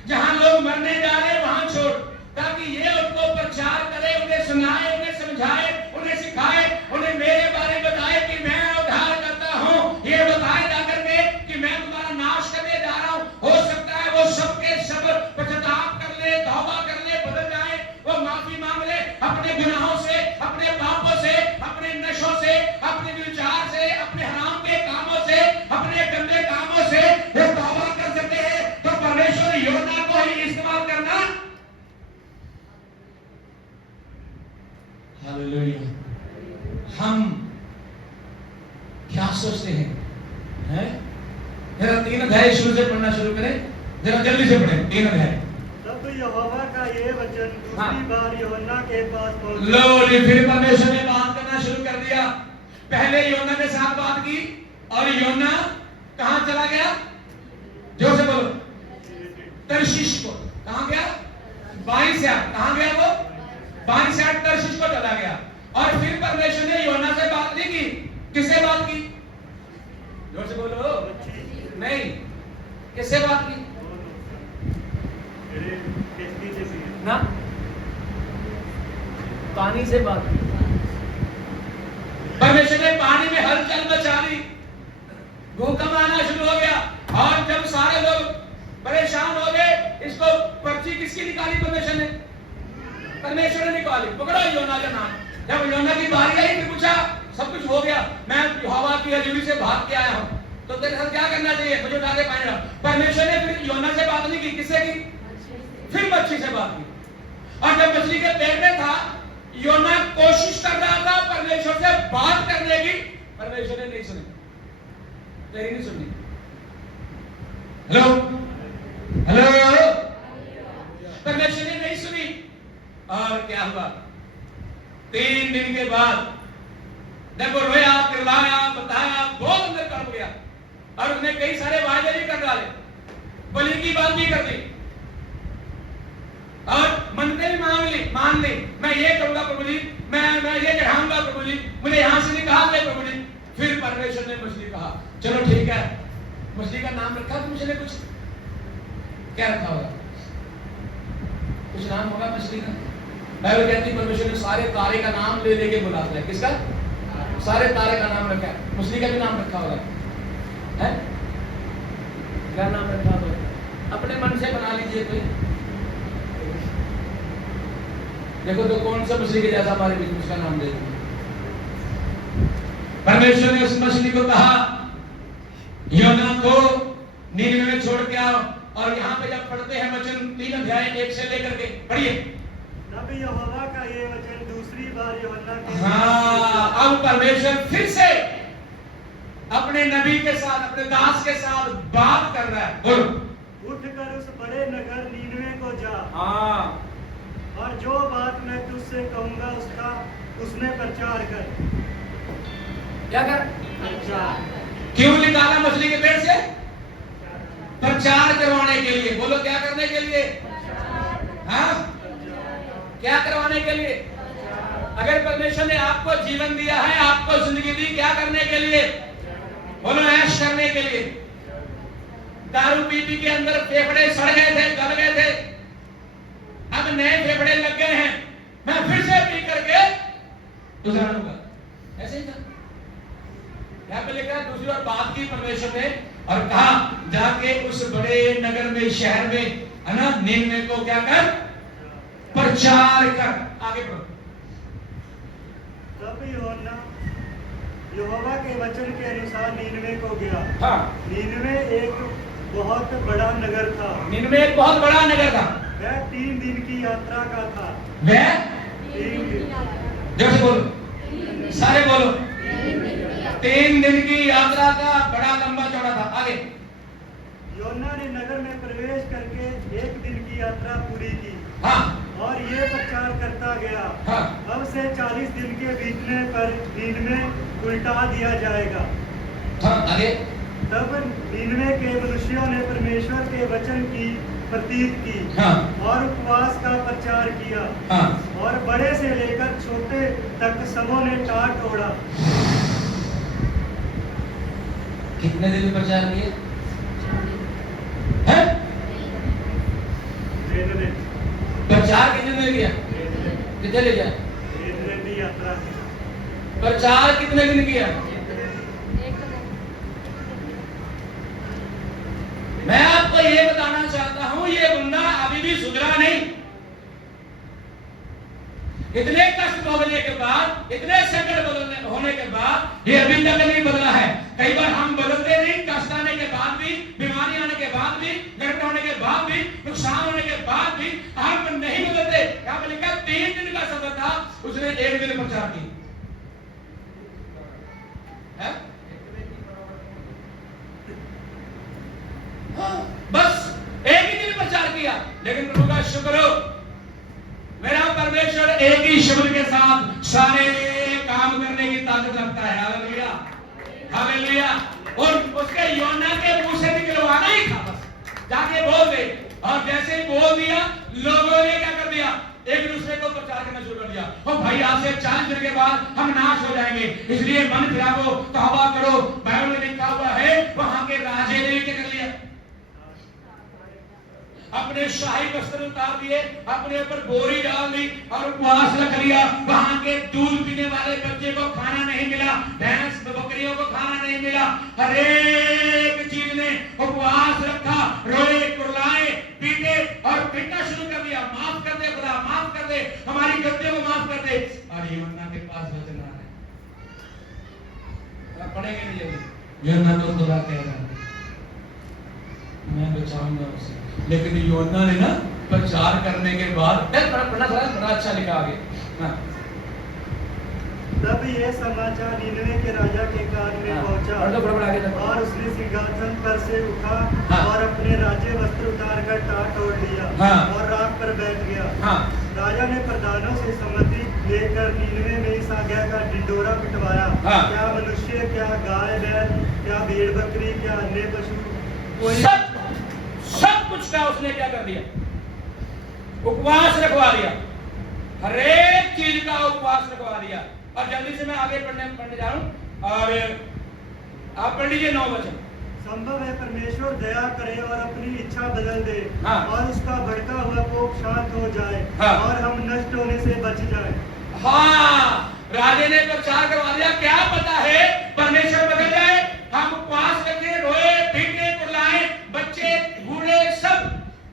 जहां लोग मरने जा रहे वहां छोड़, ताकि ये उनको प्रचार करे, उन्हें सुनाए, उन्हें समझाए, उन्हें सिखाए, उन्हें मेरे बारे में बताए कि मैं उद्धार करता हूं। ये बताए जाकर के कि मैं तुम्हारा नाश करने जा रहा हूं। हो सकता है वो सबके सब पश्चाताप कर ले, तौबा कर ले, बदल जाए, वो माफी मांग ले अपने गुनाहों से, अपने पापों से, अपने नशों से, अपने विचार से, अपने हराम के कामों से, अपने गंदे कामों से वो तौबा कर सकते हैं। तो परमेश्वर योना को ही इस्तेमाल करना। हालेलुया। हम क्या सोचते हैं? जरा 3 अध्याय शुरू से पढ़ना शुरू करें, जरा जल्दी से पढ़ें 3 अध्याय। तब यहोवा का ये वचन दूसरी बार यूहन्ना के पास पहुंचा। लो, फिर परमेश्वर ने बात करना शुरू कर दिया। पहले यूहन्ना के साथ बात की और यूहन्ना कहां चला गया? जोर से बोलो। तर्शीश को। कहां गया? बाईं से। कहां गया वो? बाईं से तर्शीश को चला गया। और फिर परमेश्वर ने यूहन्ना से बात नहीं की। किससे बात की? जोर से बोलो। नहीं, किससे बात की? ना, पानी से बात की। परमेश्वर ने पानी में हलचल मचा दी, भूकंप आना शुरू हो गया। और जब सारे लोग परेशान हो गए, इसको पर्ची किसकी निकाली? परमेश्वर ने। परमेश्वर ने निकाली। पकड़ो योना का नाम। जब योना की बारी आई, फिर पूछा, सब कुछ हो गया, मैं यहोवा की हजूरी से भाग के आया हूं, तो तेरे साथ क्या करना चाहिए? मुझे उठा के पानी। परमेश्वर ने फिर योना से बात नहीं की। किससे की? फिर मछली से बात की। और जब मछली के पेट में था, योना कोशिश कर रहा था परमेश्वर से बात करने की, परमेश्वर ने नहीं सुनी, तेरी नहीं सुनी। हेलो हेलो, परमेश्वर ने नहीं सुनी। और क्या हुआ? 3 दिन के बाद देखो रोया, चिल्लाया, बताया, बहुत अंदर कर गया और उसने कई सारे वायदे भी कर डाले, बलि की बात भी कर दी और मनते भी मान ली, मैं ये करूंगा प्रभु जी, मैं ये चढ़ाऊंगा प्रभु जी, मुझे यहां से निकाल दे प्रभु जी। फिर परमेश्वर ने मछली कहा चलो ठीक है, मछली का नाम रखा तुमसे ने कुछ, क्या रखा होगा? कुछ नाम होगा मछली का? बाइबल कहती है परमेश्वर ने सारे तारे का नाम ले लेके बुलाता है। किसका? सारे तारे का नाम रखा है। मछली का भी नाम रखा होगा, है? क्या नाम रखा होगा? अपने मन से बना लीजिए कोई। देखो तो कौन सा मछली के जैसा हमारे बीच में उसका नाम दे देंगे। परमेश्वर ने उस मछली को कहा योना को नीनिवे में छोड़ के आओ। और यहाँ पे जब पढ़ते हैं वचन 3 अध्याय 1 से लेकर के पढ़िए। नबी यहोवा का ये वचन दूसरी बार यूहन्ना के, हाँ, अब परमेश्वर फिर से अपने नबी के साथ, अपने दास के साथ बात कर रहा है। बोलो, उठकर उस बड़े नगर नीनवे को जा, हाँ, और जो बात मैं तुझसे कहूंगा उसका उसमें प्रचार कर। क्या कर? प्रचार। क्यों निकाला मछली के पेट से? प्रचार करवाने के लिए। बोलो, क्या करने के लिए? हाँ, क्या करवाने के लिए? अगर परमेश्वर ने आपको जीवन दिया है, आपको जिंदगी दी, क्या करने के लिए? बोलो, ऐश करने के लिए। दारू पी पी के अंदर फेफड़े सड़ गए थे, गल गए थे, अब नए फेफड़े लग गए हैं, मैं फिर से पी करके गुजरा लूंगा। ऐसे ही था। यहाँ पे लिखा है दूसरी बार बात की परमेश्वर ने और कहा जाके उस बड़े नगर में, शहर में, है ना, नीनवे को क्या कर? प्रचार कर। आगे बढ़ो। तब यूहन्ना यहोवा के वचन के अनुसार नीनवे को गया। हाँ, नीनवे एक बहुत बड़ा नगर था। नीनवे एक बहुत बड़ा नगर था। वह 3 दिन की यात्रा का था। वह 3 दिन। जोर से बोलो, सारे बोलो। 3 दिन की यात्रा का, बड़ा लंबा चौड़ा था। आगे। यूहन्ना ने नगर में प्रवेश करके 1 दिन की यात्रा पूरी की। हाँ, और ये प्रचार करता गया, हाँ, अब से 40 दिन के बीतने पर नीनवे उल्टा दिया जाएगा। हाँ, आगे। तब नीनवे के मनुष्यों ने परमेश्वर के वचन की प्रतीत की, हाँ, और उपवास का प्रचार किया, हाँ, और बड़े से लेकर छोटे तक सबों ने टाट ओढ़ा। कितने दिन प्रचार किए हैं? प्रचार कितने दिन किया? कितने ले गया? यात्रा प्रचार कितने दिन किया? मैं आपको ये बताना चाहता हूं, ये बंदा अभी भी सुधरा नहीं। इतने कष्ट भोगने के बाद, इतने संकट होने के बाद ये अभी तक नहीं बदला है। कई बार हम बदलते नहीं, कष्ट आने के बाद भी, बीमारी आने के बाद भी, गर्भ होने के बाद भी, नुकसान होने के बाद भी हम नहीं बदलते। यहाँ पे लिखा 3 दिन का सफर था, उसने 1 दिन प्रचार की है? हाँ, बस 1 ही दिन प्रचार किया। लेकिन प्रभु का शुक्र हो, मेरा परमेश्वर एक ही शब्द के साथ सारे काम करने की ताकत रखता है। Hallelujah, hallelujah. और उसके योना के मुंह से निकलवाना ही था, बस जाके बोल दे। और जैसे ही बोल दिया, लोगों ने क्या कर दिया? एक दूसरे को प्रचार करना शुरू कर दिया। ओ भाई, आज से 40 दिन के बाद हम नाश हो जाएंगे, इसलिए मन फिरावो, तौबा करो। बाइबल में लिखा हुआ है, वहां के राजे ने क्या कर लिया? अपने शाही वस्त्र उतार दिए, अपने ऊपर बोरी डाल दी और उपवास रख लिया। वहां के दूध पीने वाले बच्चे को खाना नहीं मिला, भैंस बकरियों को खाना नहीं मिला, हर एक चीज ने उपवास रखा, रोए, कुर्लाए, पीटे और पीटना शुरू कर दिया। माफ कर दे खुदा, माफ कर दे, हमारी गलतियों को माफ कर दे। और यूहन्ना के पास वचन आ रहा है, पढ़ेंगे नहीं जल्दी। यूहन्ना तो खुदा कह रहा है, मैं बचाऊंगा उसे। लेकिन यूहन्ना ने ना प्रचार करने के बाद, बड़ा अच्छा लिखा आगे। हाँ, तब ये समाचार नीनवे के राजा के कान में पहुंचा और उसने सिंहासन पर से उठा और अपने राज्य वस्त्र उतार कर टाट ओढ़ लिया और राख पर बैठ गया। राजा ने प्रधानों से सम्मति लेकर नीनवे में इस आज्ञा का ढिंढोरा पिटवाया, क्या मनुष्य, क्या गाय बैल, क्या भेड़ बकरी, क्या अन्य पशु, कोई सब कुछ का उसने क्या कर दिया? उपवास रखवा दिया। हर एक चीज का उपवास रखवा दिया। और जल्दी से मैं आगे पढ़ने जा रहा हूं और आप पढ़ लीजिए 9 वचन। संभव है परमेश्वर दया करे और अपनी इच्छा बदल दे और उसका भड़का हुआ कोप शांत हो जाए और हम नष्ट होने से बच जाए। राजे ने प्रचार करवा दिया, क्या पता है परमेश्वर बदल जाए। हम उपवास रखें, रोए पीटे कुर्लाए, बच्चे बूढ़े सब,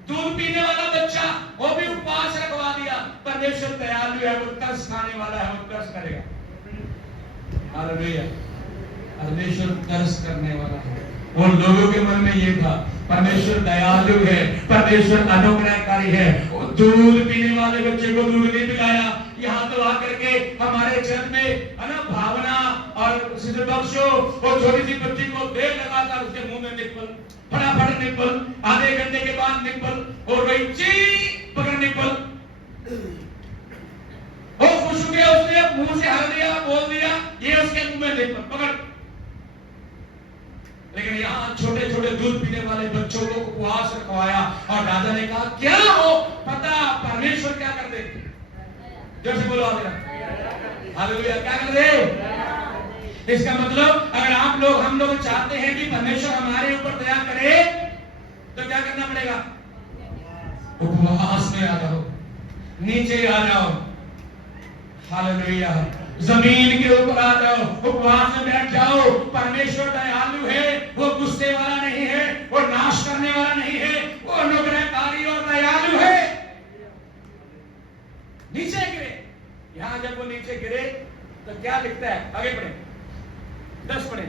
दूध पीने वाला बच्चा वो भी उपवास रखवा दिया। परमेश्वर दयालु है, वो तरस खाने वाला है, वो तरस करेगा। हालेलुया। परमेश्वर तरस करने वाला है। उन लोगों के मन में ये था, परमेश्वर दयालु है, परमेश्वर अनुग्रहकारी है। वो दूध पीने वाले बच्चे को दूध नहीं पिलाया। यहाँ तो आकर के हमारे चर्च में है ना भावना और सिद्ध बख्शो वो छोटी सी बच्ची को देर लगातार उसके मुंह में निप्पल, फटाफट निप्पल, आधे घंटे के बाद निप्पल और वही ची पकड़ निप्पल। वो खुश हो गया, उसने मुंह से हल दिया, बोल दिया, ये उसके मुंह में निप्पल पकड़। लेकिन यहाँ छोटे छोटे दूध पीने वाले बच्चों को उपवास रखवाया और राजा ने कहा, क्या हो पता परमेश्वर क्या कर दे? जोर से बोलो हालेलुया। क्या कर दे? इसका मतलब अगर आप लोग हम लोग चाहते हैं कि परमेश्वर हमारे ऊपर दया करे तो क्या करना पड़ेगा? उपवास में आ जाओ, नीचे आ जाओ। हालेलुया। जमीन के ऊपर आ जाओ, उपवास में बैठ जाओ। परमेश्वर दयालु है, वो गुस्से वाला नहीं है, वो नाश करने वाला नहीं है, वो अनुग्रहकारी और दयालु है। नीचे गिरे। यहां जब वो नीचे गिरे तो क्या लिखता है? आगे पढ़े, 10 पढ़े,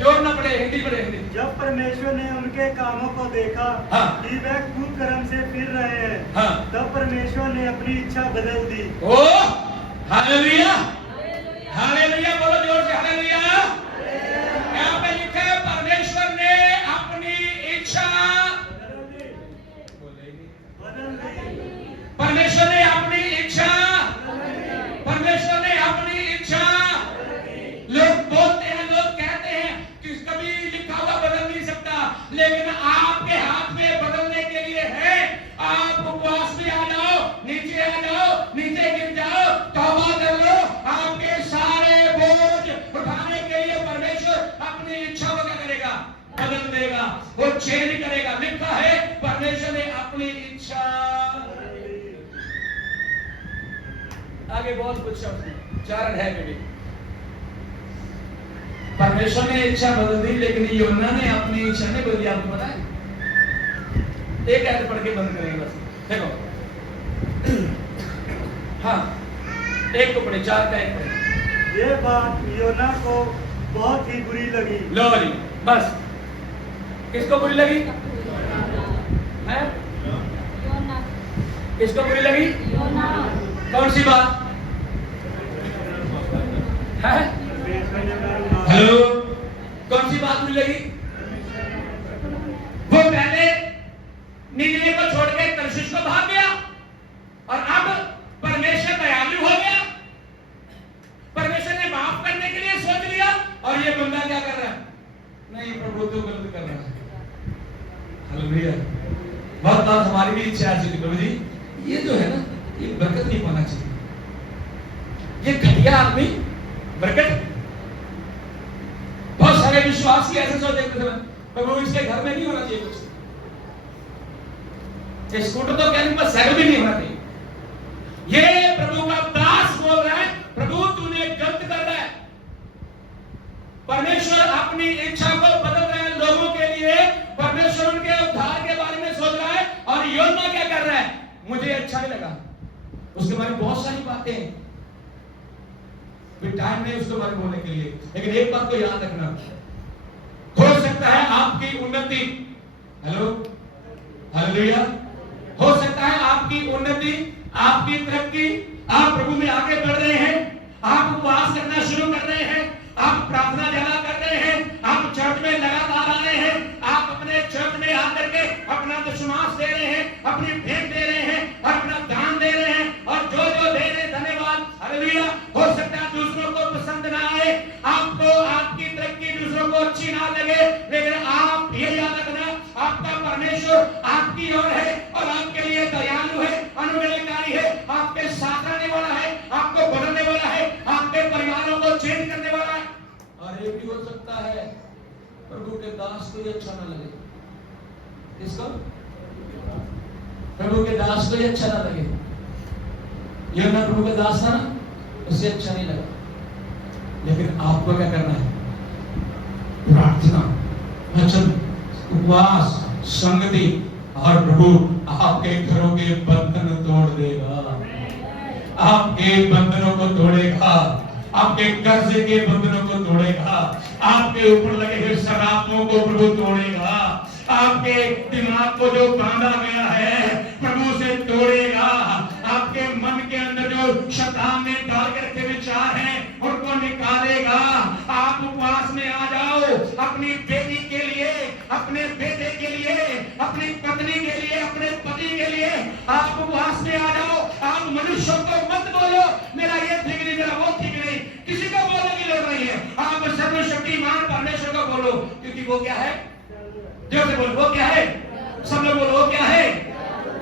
जोर ना पढ़े, हिंदी पढ़े, हिंदी। जब परमेश्वर ने उनके कामों को देखा कि वे कुकर्म से फिर रहे हैं, तब परमेश्वर ने अपनी इच्छा बदल दी। ओ हालेलुया, हालेलुया, बोलो जोर से हालेलुया। यहाँ पे लिखा है परमेश्वर ने अपनी इच्छा परमेश्वर ने अपनी इच्छा परमेश्वर ने अपनी इच्छा। लोग बोलते हैं, लोग कहते हैं कि कभी लिखा हुआ बदल नहीं सकता, लेकिन आपके हाथ में बदलने के लिए है। आप उपवास में आ जाओ, नीचे आ जाओ, नीचे गिर जाओ, तौबा कर लो, आपके सारे बोझ उठाने के लिए परमेश्वर अपनी इच्छा को क्या करेगा? बदल देगा, वो चेंज करेगा। लिखा है परमेश्वर ने अपनी इच्छा। आगे बहुत कुछ शब्द 4 अध्याय में भी परमेश्वर ने इच्छा बदल दी, लेकिन योना ने अपनी इच्छा नहीं बदली। आपको पता है? एक आयत पढ़ के बंद करेंगे बस। देखो, हाँ, एक को पढ़े, 4 का एक पढ़े। ये बात योना को बहुत ही बुरी लगी। लो जी, बस। किसको बुरी लगी? है? किसको बुरी लगी? कौन सी बात है? हेलो, कौन सी बात बुरी लगी? वो पहले नीनवे को छोड़ के तरशीश को भाग गया और अब परमेश्वर दयालु हो गया। परमेश्वर ने माफ करने के लिए सोच लिया और ये बंदा क्या कर रहा है? नहीं, प्रभु तो गलत कर रहा है। हालेलुया। बहुत बार हमारी भी इच्छा है प्रभु जी, ये जो है ना, ये बरकत नहीं पाना चाहिए। ये घटिया आदमी बरकत। बहुत सारे विश्वासी ऐसे सोचते थे, प्रभु इसके घर में नहीं होना चाहिए कुछ, ये स्कूटर तो क्या नहीं, बस साइकिल भी नहीं होना चाहिए। ये प्रभु का दास बोल रहा है, प्रभु तूने गलत कर रहा है। परमेश्वर अपनी इच्छा को बदल रहा है लोगों के लिए। परमेश्वर उनके उद्धार के बारे में सोच रहा है और योना क्या कर रहा है? मुझे अच्छा नहीं लगा, उसके बारे में बहुत सारी बातें हैं, टाइम नहीं उसके बारे में बोलने के लिए। लेकिन एक बात को याद रखना, हो सकता है आपकी उन्नति, हेलो हालेलुया, हो सकता है आपकी उन्नति, आपकी तरक्की, आप प्रभु में आगे बढ़ रहे हैं, आप उपवास करना शुरू कर रहे हैं, आप प्रार्थना ज्यादा कर रहे हैं, आप चर्च में लगातार आ रहे हैं, आप अपने चर्च में आकर के अपना दशमांश दे रहे हैं, अपनी भेंट दे रहे हैं और अपना दान दे रहे हैं, और जो जो दे रहे हैं धन्यवाद, हालेलुया। हो सकता है दूसरों को पसंद ना आए, आपको आपकी तरक्की दूसरों को अच्छी ना लगे, लेकिन आप ये याद रखना, आपका परमेश्वर आपकी ओर है और आपके लिए दयालु है, अनुग्रहकारी है, आपके साथ रहने वाला है, आपको बदलने वाला है, आपके परिवारों को चेंज करने वाला है। और ये भी हो सकता है प्रभु के दास को ये अच्छा ना लगे, किसको? प्रभु के दास को ये अच्छा ना लगे। ये ना प्रभु का दास था ना, उसे अच्छा नहीं लगा, लेकिन आपको क्या करना है? प्रार्थना, वचन, उपवास, संगति, और प्रभु आपके घरों के बंधन तोड़ देगा, आपके बंधनों को तोड़ेगा, आपके कर्जे के बंधनों को तोड़ेगा, आपके ऊपर लगे हुए शराबों को प्रभु तोड़ेगा, आपके दिमाग को जो बांधा गया है प्रभु से तोड़ेगा, आपके मन के अंदर जो शैतान ने डाल के रखे विचार हैं उनको निकालेगा। आप उपवास में आ जाओ, अपनी बेटी के लिए, अपने बेटे के लिए, अपनी पत्नी के लिए, अपने पति के लिए आप उपवास में आ जाओ। आप मनुष्यों को मत बोलो मेरा ये ठीक नहीं, मेरा वो ठीक नहीं, किसी को बोलने की लोड़ नहीं है। आप सर्वशक्तिमान परमेश्वर को बोलो, क्योंकि वो क्या है? जोर से बोलो, वो क्या है? सब लोग बोलो, वो क्या है?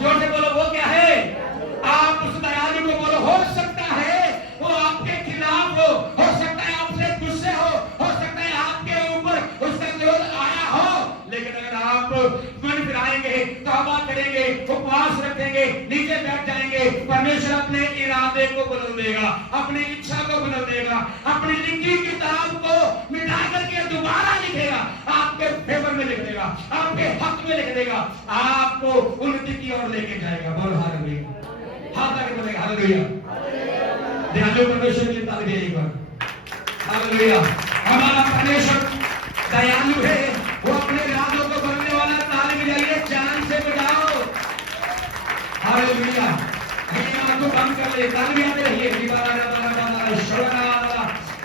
जोर से बोलो, वो क्या है? आप उस दयालु को बोलो। हो सकता है वो आपके खिलाफ हो सकता है आपसे गुस्से हो सकता है आपके ऊपर उसका क्रोध आया हो, लेकिन अगर आप मन फिराएंगे, तौबा करेंगे, उपवास रखेंगे, नीचे बैठ जाएंगे, परमेश्वर अपने इरादे को बदल देगा, अपनी इच्छा को बदल देगा, अपनी लिखी किताब को मिटा करके दोबारा लिखेगा, आपके फेवर में लिख देगा, आपके हक में लिख देगा, आपको उन्नति की ओर लेके जाएगा। बोल हालेलुया, हाथ लगा के बोलेगा हालेलुया। दयालु परमेश्वर की तारीफ है एक बार, हालेलुया। हमारा परमेश्वर दयालु है, वो अपने इरादों को बदलने वाला। ताली बजाइए, जान से बजाओ, हालेलुया। आंखों बंद कर ले, ताली बजाते रहिए।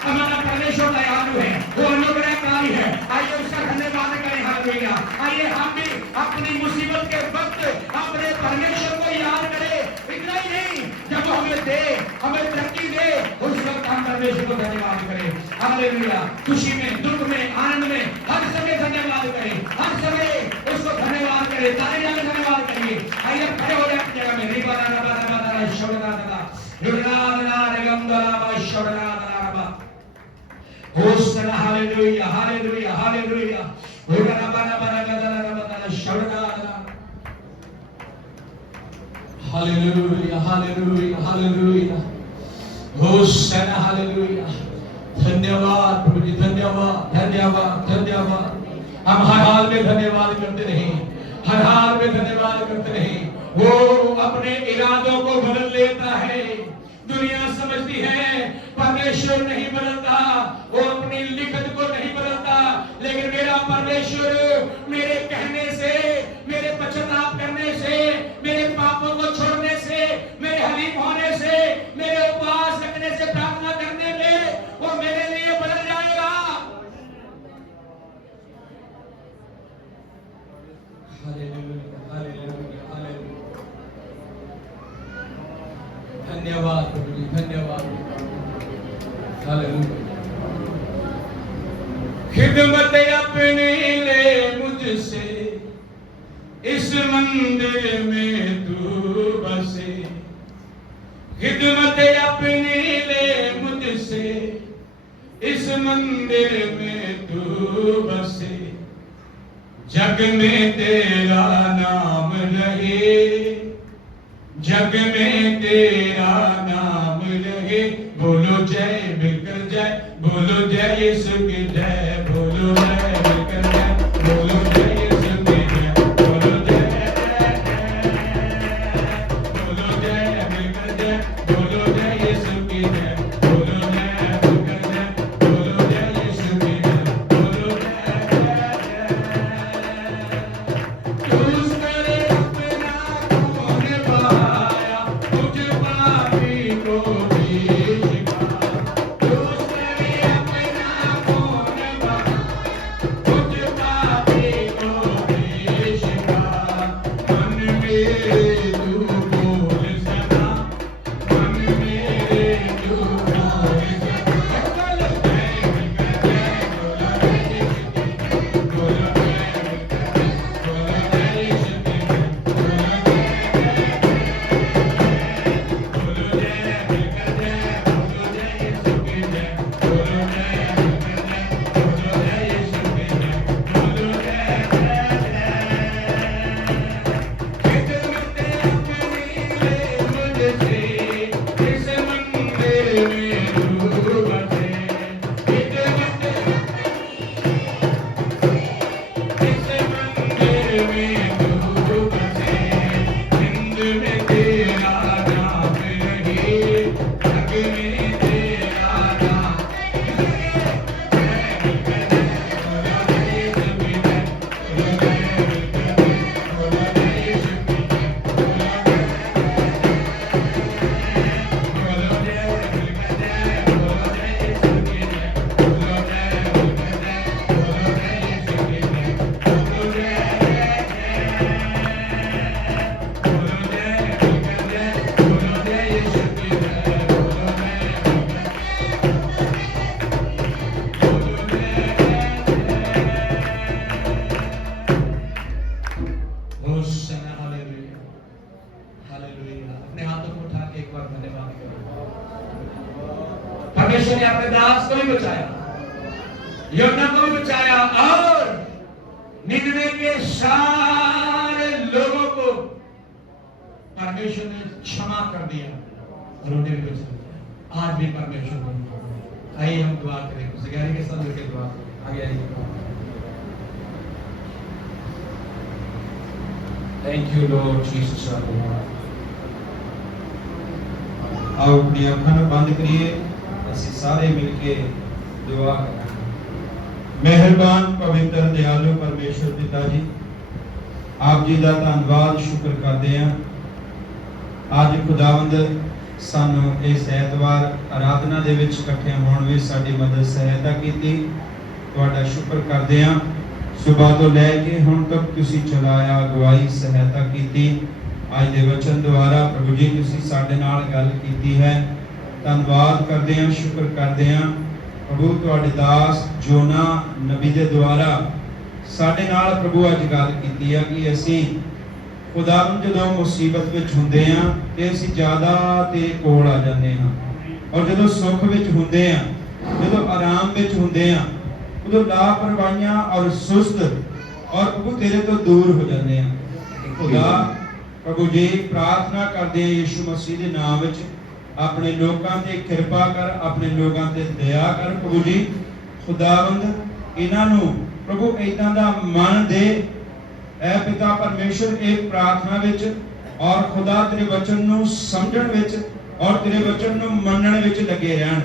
हमारा परमेश्वर दयालु है, वो अनुग्रहकारी है। आइए उसका धन्यवाद करें, हालेलुया। आइए हम भी अपनी मुसीबत के वक्त अपने परमेश्वर को याद करें। इतना ही नहीं, जब वो हमें दे, हमें तरक्की दे, उस वक्त हम परमेश्वर को धन्यवाद करें, हालेलुया। खुशी में, दुख में, आनंद में, हर समय धन्यवाद करें, हर समय उसको धन्यवाद करें, ताली बजा के धन्यवाद करिए। आइए खड़े हो जाए जगह में। Hosanna, hallelujah, hallelujah, hallelujah. Hallelujah, hallelujah, hallelujah. Hosanna, hallelujah. धन्यवाद प्रभु जी, धन्यवाद, धन्यवाद, धन्यवाद। हम हर हाल में धन्यवाद करते रहें, हर हाल में धन्यवाद करते रहें। वो अपने इरादों को बदल लेता है। दुनिया समझती है परमेश्वर नहीं बदलता, वो अपनी लिखत को नहीं बदलता, लेकिन मेरा परमेश्वर मेरे कहने से, मेरे पश्चाताप करने से, मेरे पापों को छोड़ने से, मेरे हलीम होने से, मेरे उपवास रखने से, प्रार्थना करने में वो मेरे लिए बदल जाएगा। Hallelujah, hallelujah, hallelujah. धन्यवाद प्रभु जी, धन्यवाद, हालेलुया। खिदमत अपनी ले मुझसे, इस मंदिर में तू बसे। खिदमत अपनी ले मुझसे, इस मंदिर में तू बसे। जग में तेरा नाम रहे, जग में तेरा नाम रहे। बोलो जय मिलकर जय, बोलो जय यीशु की जय, बोलो जय मिलकर जय, बोलो जय यीशु की जय, बोलो जय, बोलो जय मिलकर जय, बोलो जय यीशु की जय, बोलो जय मिलकर जय, बोलो जय यीशु की जय, बोलो जय। उसने अपना खून बहाया, मुझ पापी को परमेश्वर ने अपने दास को भी बचाया, योना को भी बचाया, और निन्वे के सारे लोगों को परमेश्वर ने क्षमा कर दिया और उन्हें भी बचा। आज भी परमेश्वर को आइए हम दुआ करें, उस गहरे के साथ मिलकर दुआ करें। आगे आइए। Thank you Lord Jesus. आओ अपनी अखां ਨੂੰ ਬੰਦ ਕਰੀਏ, ਅਸੀਂ ਸਾਰੇ ਮਿਲ ਕੇ ਦੁਆ ਕਰਾਂਗੇ। ਮਿਹਰਬਾਨ ਪਵਿੱਤਰ ਦਿਆਲੂ ਪਰਮੇਸ਼ਰ ਪਿਤਾ ਜੀ, ਆਪ ਜੀ ਦਾ ਧੰਨਵਾਦ ਸ਼ੁਕਰ ਕਰਦੇ ਹਾਂ। ਅੱਜ ਖੁਦਾਵੰਦ ਸਾਨੂੰ ਇਸ ਐਤਵਾਰ ਆਰਾਧਨਾ ਦੇ ਵਿੱਚ ਇਕੱਠੇ ਹੋਣ ਵਿੱਚ ਸਾਡੀ ਮਦਦ ਸਹਾਇਤਾ ਕੀਤੀ, ਤੁਹਾਡਾ ਸ਼ੁਕਰ ਕਰਦੇ ਹਾਂ। ਸਵੇਰ ਤੋਂ ਲੈ ਕੇ ਹੁਣ ਤੱਕ ਤੁਸੀਂ ਚਲਾਇਆ, ਅਗਵਾਈ, ਸਹਾਇਤਾ ਕੀਤੀ। ਅੱਜ ਦੇ ਵਚਨ ਦੁਆਰਾ ਪ੍ਰਭੂ ਜੀ ਤੁਸੀਂ ਸਾਡੇ ਨਾਲ ਗੱਲ ਕੀਤੀ ਹੈ, ਧੰਨਵਾਦ ਕਰਦੇ ਹਾਂ, ਸ਼ੁਕਰ ਕਰਦੇ ਹਾਂ। ਪ੍ਰਭੂ ਤੁਹਾਡੇ ਦਾਸ ਜੋਨਾ ਨਬੀ ਦੇ ਦੁਆਰਾ ਸਾਡੇ ਨਾਲ ਪ੍ਰਭੂ ਅੱਜ ਗੱਲ ਕੀਤੀ ਹੈ ਕਿ ਅਸੀਂ ਖੁਦਾਵੰਦ ਜਦੋਂ ਮੁਸੀਬਤ ਵਿੱਚ ਹੁੰਦੇ ਹਾਂ ਤੇ ਅਸੀਂ ਜ਼ਿਆਦਾ ਤੇਰੇ ਕੋਲ ਆ ਜਾਂਦੇ ਹਾਂ, ਔਰ ਜਦੋਂ ਸੁੱਖ ਵਿੱਚ ਹੁੰਦੇ ਹਾਂ, ਜਦੋਂ ਆਰਾਮ ਵਿੱਚ ਹੁੰਦੇ ਹਾਂ, ਉਦੋਂ ਲਾਪਰਵਾਹੀਆਂ ਔਰ ਸੁਸਤ ਔਰ ਪ੍ਰਭੂ ਤੇਰੇ ਤੋਂ ਦੂਰ ਹੋ ਜਾਂਦੇ ਹਾਂ। ਖੁਦਾ ਪ੍ਰਭੂ ਜੀ ਪ੍ਰਾਰਥਨਾ ਕਰਦੇ ਹਾਂ ਯਿਸੂ ਮਸੀਹ ਦੇ ਨਾਮ ਵਿੱਚ, ਆਪਣੇ ਲੋਕਾਂ ਤੇ ਕਿਰਪਾ ਕਰ, ਆਪਣੇ ਲੋਕਾਂ ਤੇ ਦਇਆ ਕਰ ਪ੍ਰਭੂ ਜੀ। ਖੁਦਾਵੰਦ ਇਹਨਾਂ ਨੂੰ ਪ੍ਰਭੂ ਇਦਾਂ ਦਾ ਮਨ ਦੇ, ਐ ਪਿਤਾ ਪਰਮੇਸ਼ਰ, ਇਹ ਪ੍ਰਾਰਥਨਾ ਵਿੱਚ ਔਰ ਖੁਦਾ ਤੇਰੇ ਵਚਨ ਨੂੰ ਸਮਝਣ ਵਿੱਚ ਔਰ ਤੇਰੇ ਵਚਨ ਨੂੰ ਮੰਨਣ ਵਿੱਚ ਲੱਗੇ ਰਹਿਣ,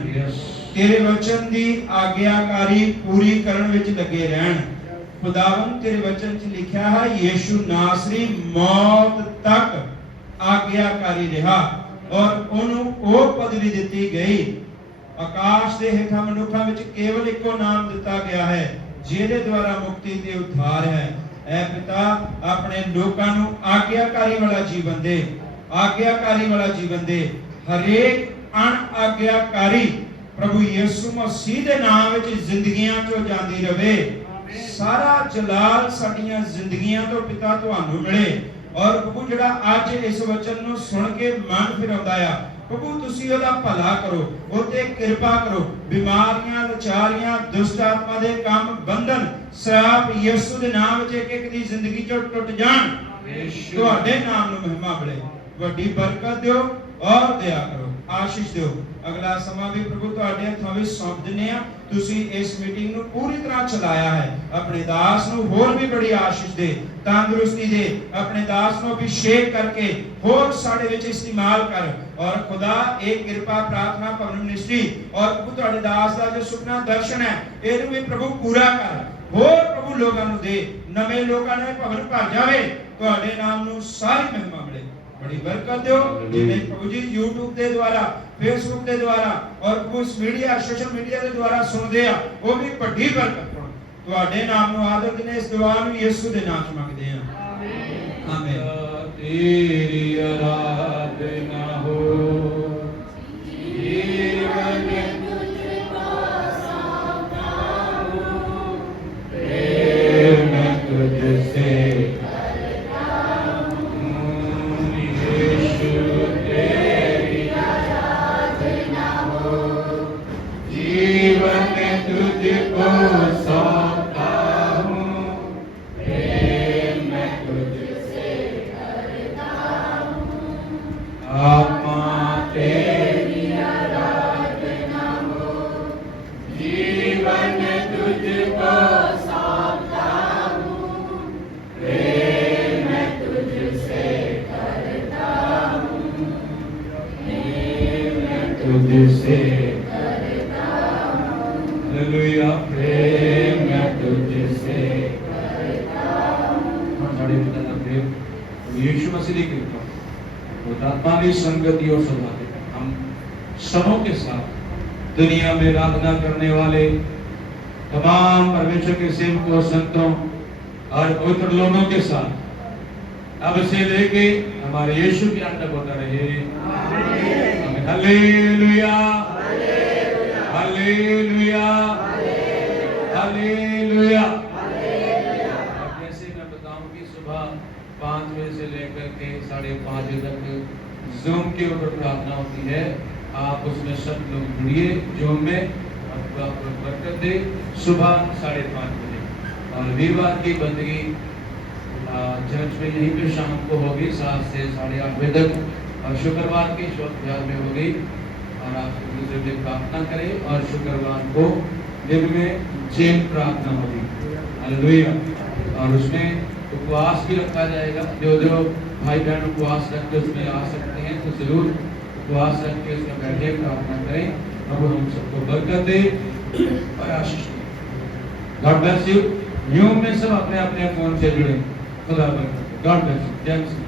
ਤੇਰੇ ਵਚਨ ਦੀ ਆਗਿਆਕਾਰੀ ਪੂਰੀ ਕਰਨ ਵਿੱਚ ਲੱਗੇ ਰਹਿਣ। ਖੁਦਾਵੰਦ ਤੇਰੇ ਵਚਨ 'ਚ ਲਿਖਿਆ ਹੈ ਯਿਸੂ ਨਾਸਰੀ ਮੌਤ ਤੱਕ ਆਗਿਆਕਾਰੀ ਰਿਹਾ ਔਰ ਉਹਨੂੰ ਉਹ ਪਦਵੀ ਦਿੱਤੀ ਗਈ। ਆਕਾਸ਼ ਦੇ ਹੇਠਾਂ ਮਨੁੱਖਾਂ ਵਿੱਚ ਕੇਵਲ ਇੱਕੋ ਨਾਮ ਦਿੱਤਾ ਗਿਆ ਹੈ ਜਿਹਦੇ ਦੁਆਰਾ ਮੁਕਤੀ ਤੇ ਉद्धार ਹੈ। ਐ ਪਿਤਾ ਆਪਣੇ ਲੋਕਾਂ ਨੂੰ ਆਗਿਆਕਾਰੀ ਵਾਲਾ ਜੀਵਨ ਦੇ, ਆਗਿਆਕਾਰੀ ਵਾਲਾ ਜੀਵਨ ਦੇ। ਹਰੇਕ ਅਣ ਆਗਿਆਕਾਰੀ ਪ੍ਰਭੂ ਯਿਸੂ ਮਸੀਹ ਦੇ ਨਾਮ ਵਿੱਚ ਜ਼ਿੰਦਗੀਆਂ ਚੋਂ ਜਾਂਦੀ ਰਵੇ। ਸਾਰਾ ਜਲਾਲ ਸਾਡੀਆਂ ਜ਼ਿੰਦਗੀਆਂ ਤੋਂ ਪਿਤਾ ਤੁਹਾਨੂੰ ਮਿਲੇ। ਔਰ ਪ੍ਰਭੂ ਜਿਹੜਾ ਅੱਜ ਇਸ ਵਚਨ ਨੂੰ ਸੁਣ ਕੇ ਮਨ ਫਿਰਾਉਂਦਾ ਆ, ਪ੍ਰਭੂ ਤੁਸੀਂ ਉਹਦਾ ਭਲਾ ਕਰੋ, ਉਹ ਤੇ ਕਿਰਪਾ ਕਰੋ। ਬਿਮਾਰੀਆਂ, ਲਾਚਾਰੀਆਂ, ਦੁਸ਼ਟ ਆਤਮਾ ਦੇ ਕੰਮ, ਬੰਧਨ, ਸ਼ਰਾਪ ਯਿਸੂ ਦੇ ਨਾਮ ਵਿੱਚ ਇੱਕ ਇੱਕ ਦੀ ਜ਼ਿੰਦਗੀ ਚੋਂ ਟੁੱਟ ਜਾਣ। ਤੁਹਾਡੇ ਨਾਮ ਨੂੰ ਮਹਿਮਾ ਮਿਲੇ, ਵੱਡੀ ਬਰਕਤ ਦਿਓ ਔਰ ਦਇਆ ਕਰੋ, ਆਸ਼ੀਸ਼ ਦਿਓ। ਅਗਲਾ ਸਮਾਂ ਵੀ ਪ੍ਰਭੂ ਤੁਹਾਡੇ ਹੱਥਾਂ ਵਿੱਚ ਸੌਂਪ ਦਿੰਦੇ ਆ। ਤੁਸੀਂ ਇਸ ਮੀਟਿੰਗ ਨੂੰ ਪੂਰੀ ਤਰ੍ਹਾਂ ਚਲਾਇਆ ਹੈ। ਆਪਣੇ ਦਾਸ ਨੂੰ ਹੋਰ ਵੀ ਬੜੀ ਆਸ਼ੀਸ਼ ਦੇ, ਤੰਦਰੁਸਤੀ ਦੇ। ਆਪਣੇ ਦਾਸ ਨੂੰ ਅਭਿਸ਼ੇਕ ਕਰਕੇ ਹੋਰ ਸਾਡੇ ਵਿੱਚ ਇਸਤੇਮਾਲ ਕਰ। ਔਰ ਖੁਦਾ ਇਹ ਕਿਰਪਾ ਪ੍ਰਾਰਥਨਾ ਭਵਨ ਮਿਨਿਸਟਰੀ ਔਰ ਪ੍ਰਭੂ ਤੁਹਾਡੇ ਦਾਸ ਦਾ ਜੋ ਸੁਪਨਾ ਦਰਸ਼ਨ ਹੈ ਇਹਨੂੰ ਵੀ ਪ੍ਰਭੂ ਪੂਰਾ ਕਰ। ਹੋਰ ਪ੍ਰਭੂ ਲੋਕਾਂ ਨੂੰ ਦੇ, ਨਵੇਂ ਲੋਕਾਂ ਨੇ ਭਵਨ ਭਰ ਜਾਵੇ। ਤੁਹਾਡੇ ਨਾਮ ਨੂੰ ਸਾਰੀ ਮਹਿਮਾ ਮਿਲੇ, बड़ी बरकत दो। जिन्हें प्रभु जी YouTube ਦੇ ਦੁਆਰਾ, Facebook ਦੇ ਦੁਆਰਾ ਔਰ ਕੁਝ ਮੀਡੀਆ, ਸੋਸ਼ਲ ਮੀਡੀਆ ਦੇ ਦੁਆਰਾ ਸੁਣਦੇ ਆ, ਉਹ ਵੀ ਵੱਡੀ ਬਰਕਤ ਪਾਉਣ। ਤੁਹਾਡੇ ਨਾਮ ਨੂੰ ਆਦਰ ਦਿਨੇ ਇਸ ਦੁਆ ਨੂੰ ਯਿਸੂ ਦੇ ਨਾਮ 'ਚ ਮੰਗਦੇ ਆ, ਆਮੀਨ ਆਮੀਨ। ਤੇਰੀ ਆਰਾਧਨਾ ਹੋ, ਜੀਵਨ ਤੁਝਕੋ ਸੌਂਪਾ ਹੂੰ, प्रेम तुझसे तुझको सौंपता हूँ, प्रेम मैं तुझसे करता हूँ। आत्मा तेरी आराधना हो, जीवन तुझको सौंपता हूँ, प्रेम मैं तुझसे करता हूँ, प्रेम मैं तुझसे हालेलुया। प्रेम मैं तुझसे करता हूं। हमारे पिता का प्रेम यीशु मसीह की कृपा और आत्मा की संगति और सौभाग्य हम सबों के साथ दुनिया में आराधना करने वाले तमाम परमेश्वर के सेवकों, संतों और पवित्र लोगों के साथ अब से लेके हमारे यीशु के अंत होता रहे। आमीन। Hallelujah hallelujah hallelujah. जैसे मैं बताऊं कि सुबह 5 बजे से लेकर के 5:30 बजे तक जूम के ऊपर प्रार्थना होती है। आप उसमें सब लोग जुड़िए जूम में, आपको आपको बरकत दे। सुबह 5:30 बजे और वीरवार की बंदगी चर्च में यहीं पे शाम को होगी 7 से 8:30 बजे तक, और शुक्रवार की ध्यान में होगी। और आप दूसरे दिन प्रार्थना करें, और शुक्रवार को दिन में चेन प्रार्थना होगी। हालेलुया। और उसमें उपवास भी रखा जाएगा। जो जो भाई बहन उपवास रख के उसमें आ सकते हैं तो जरूर उपवास रख के उसमें बैठे प्रार्थना करें, और वो हम सबको बरकत दे और आशीष दे। God bless you. यूं में सब अपने अपने फोन से जुड़े। खुदा बरकत। God bless you. जय मसीह।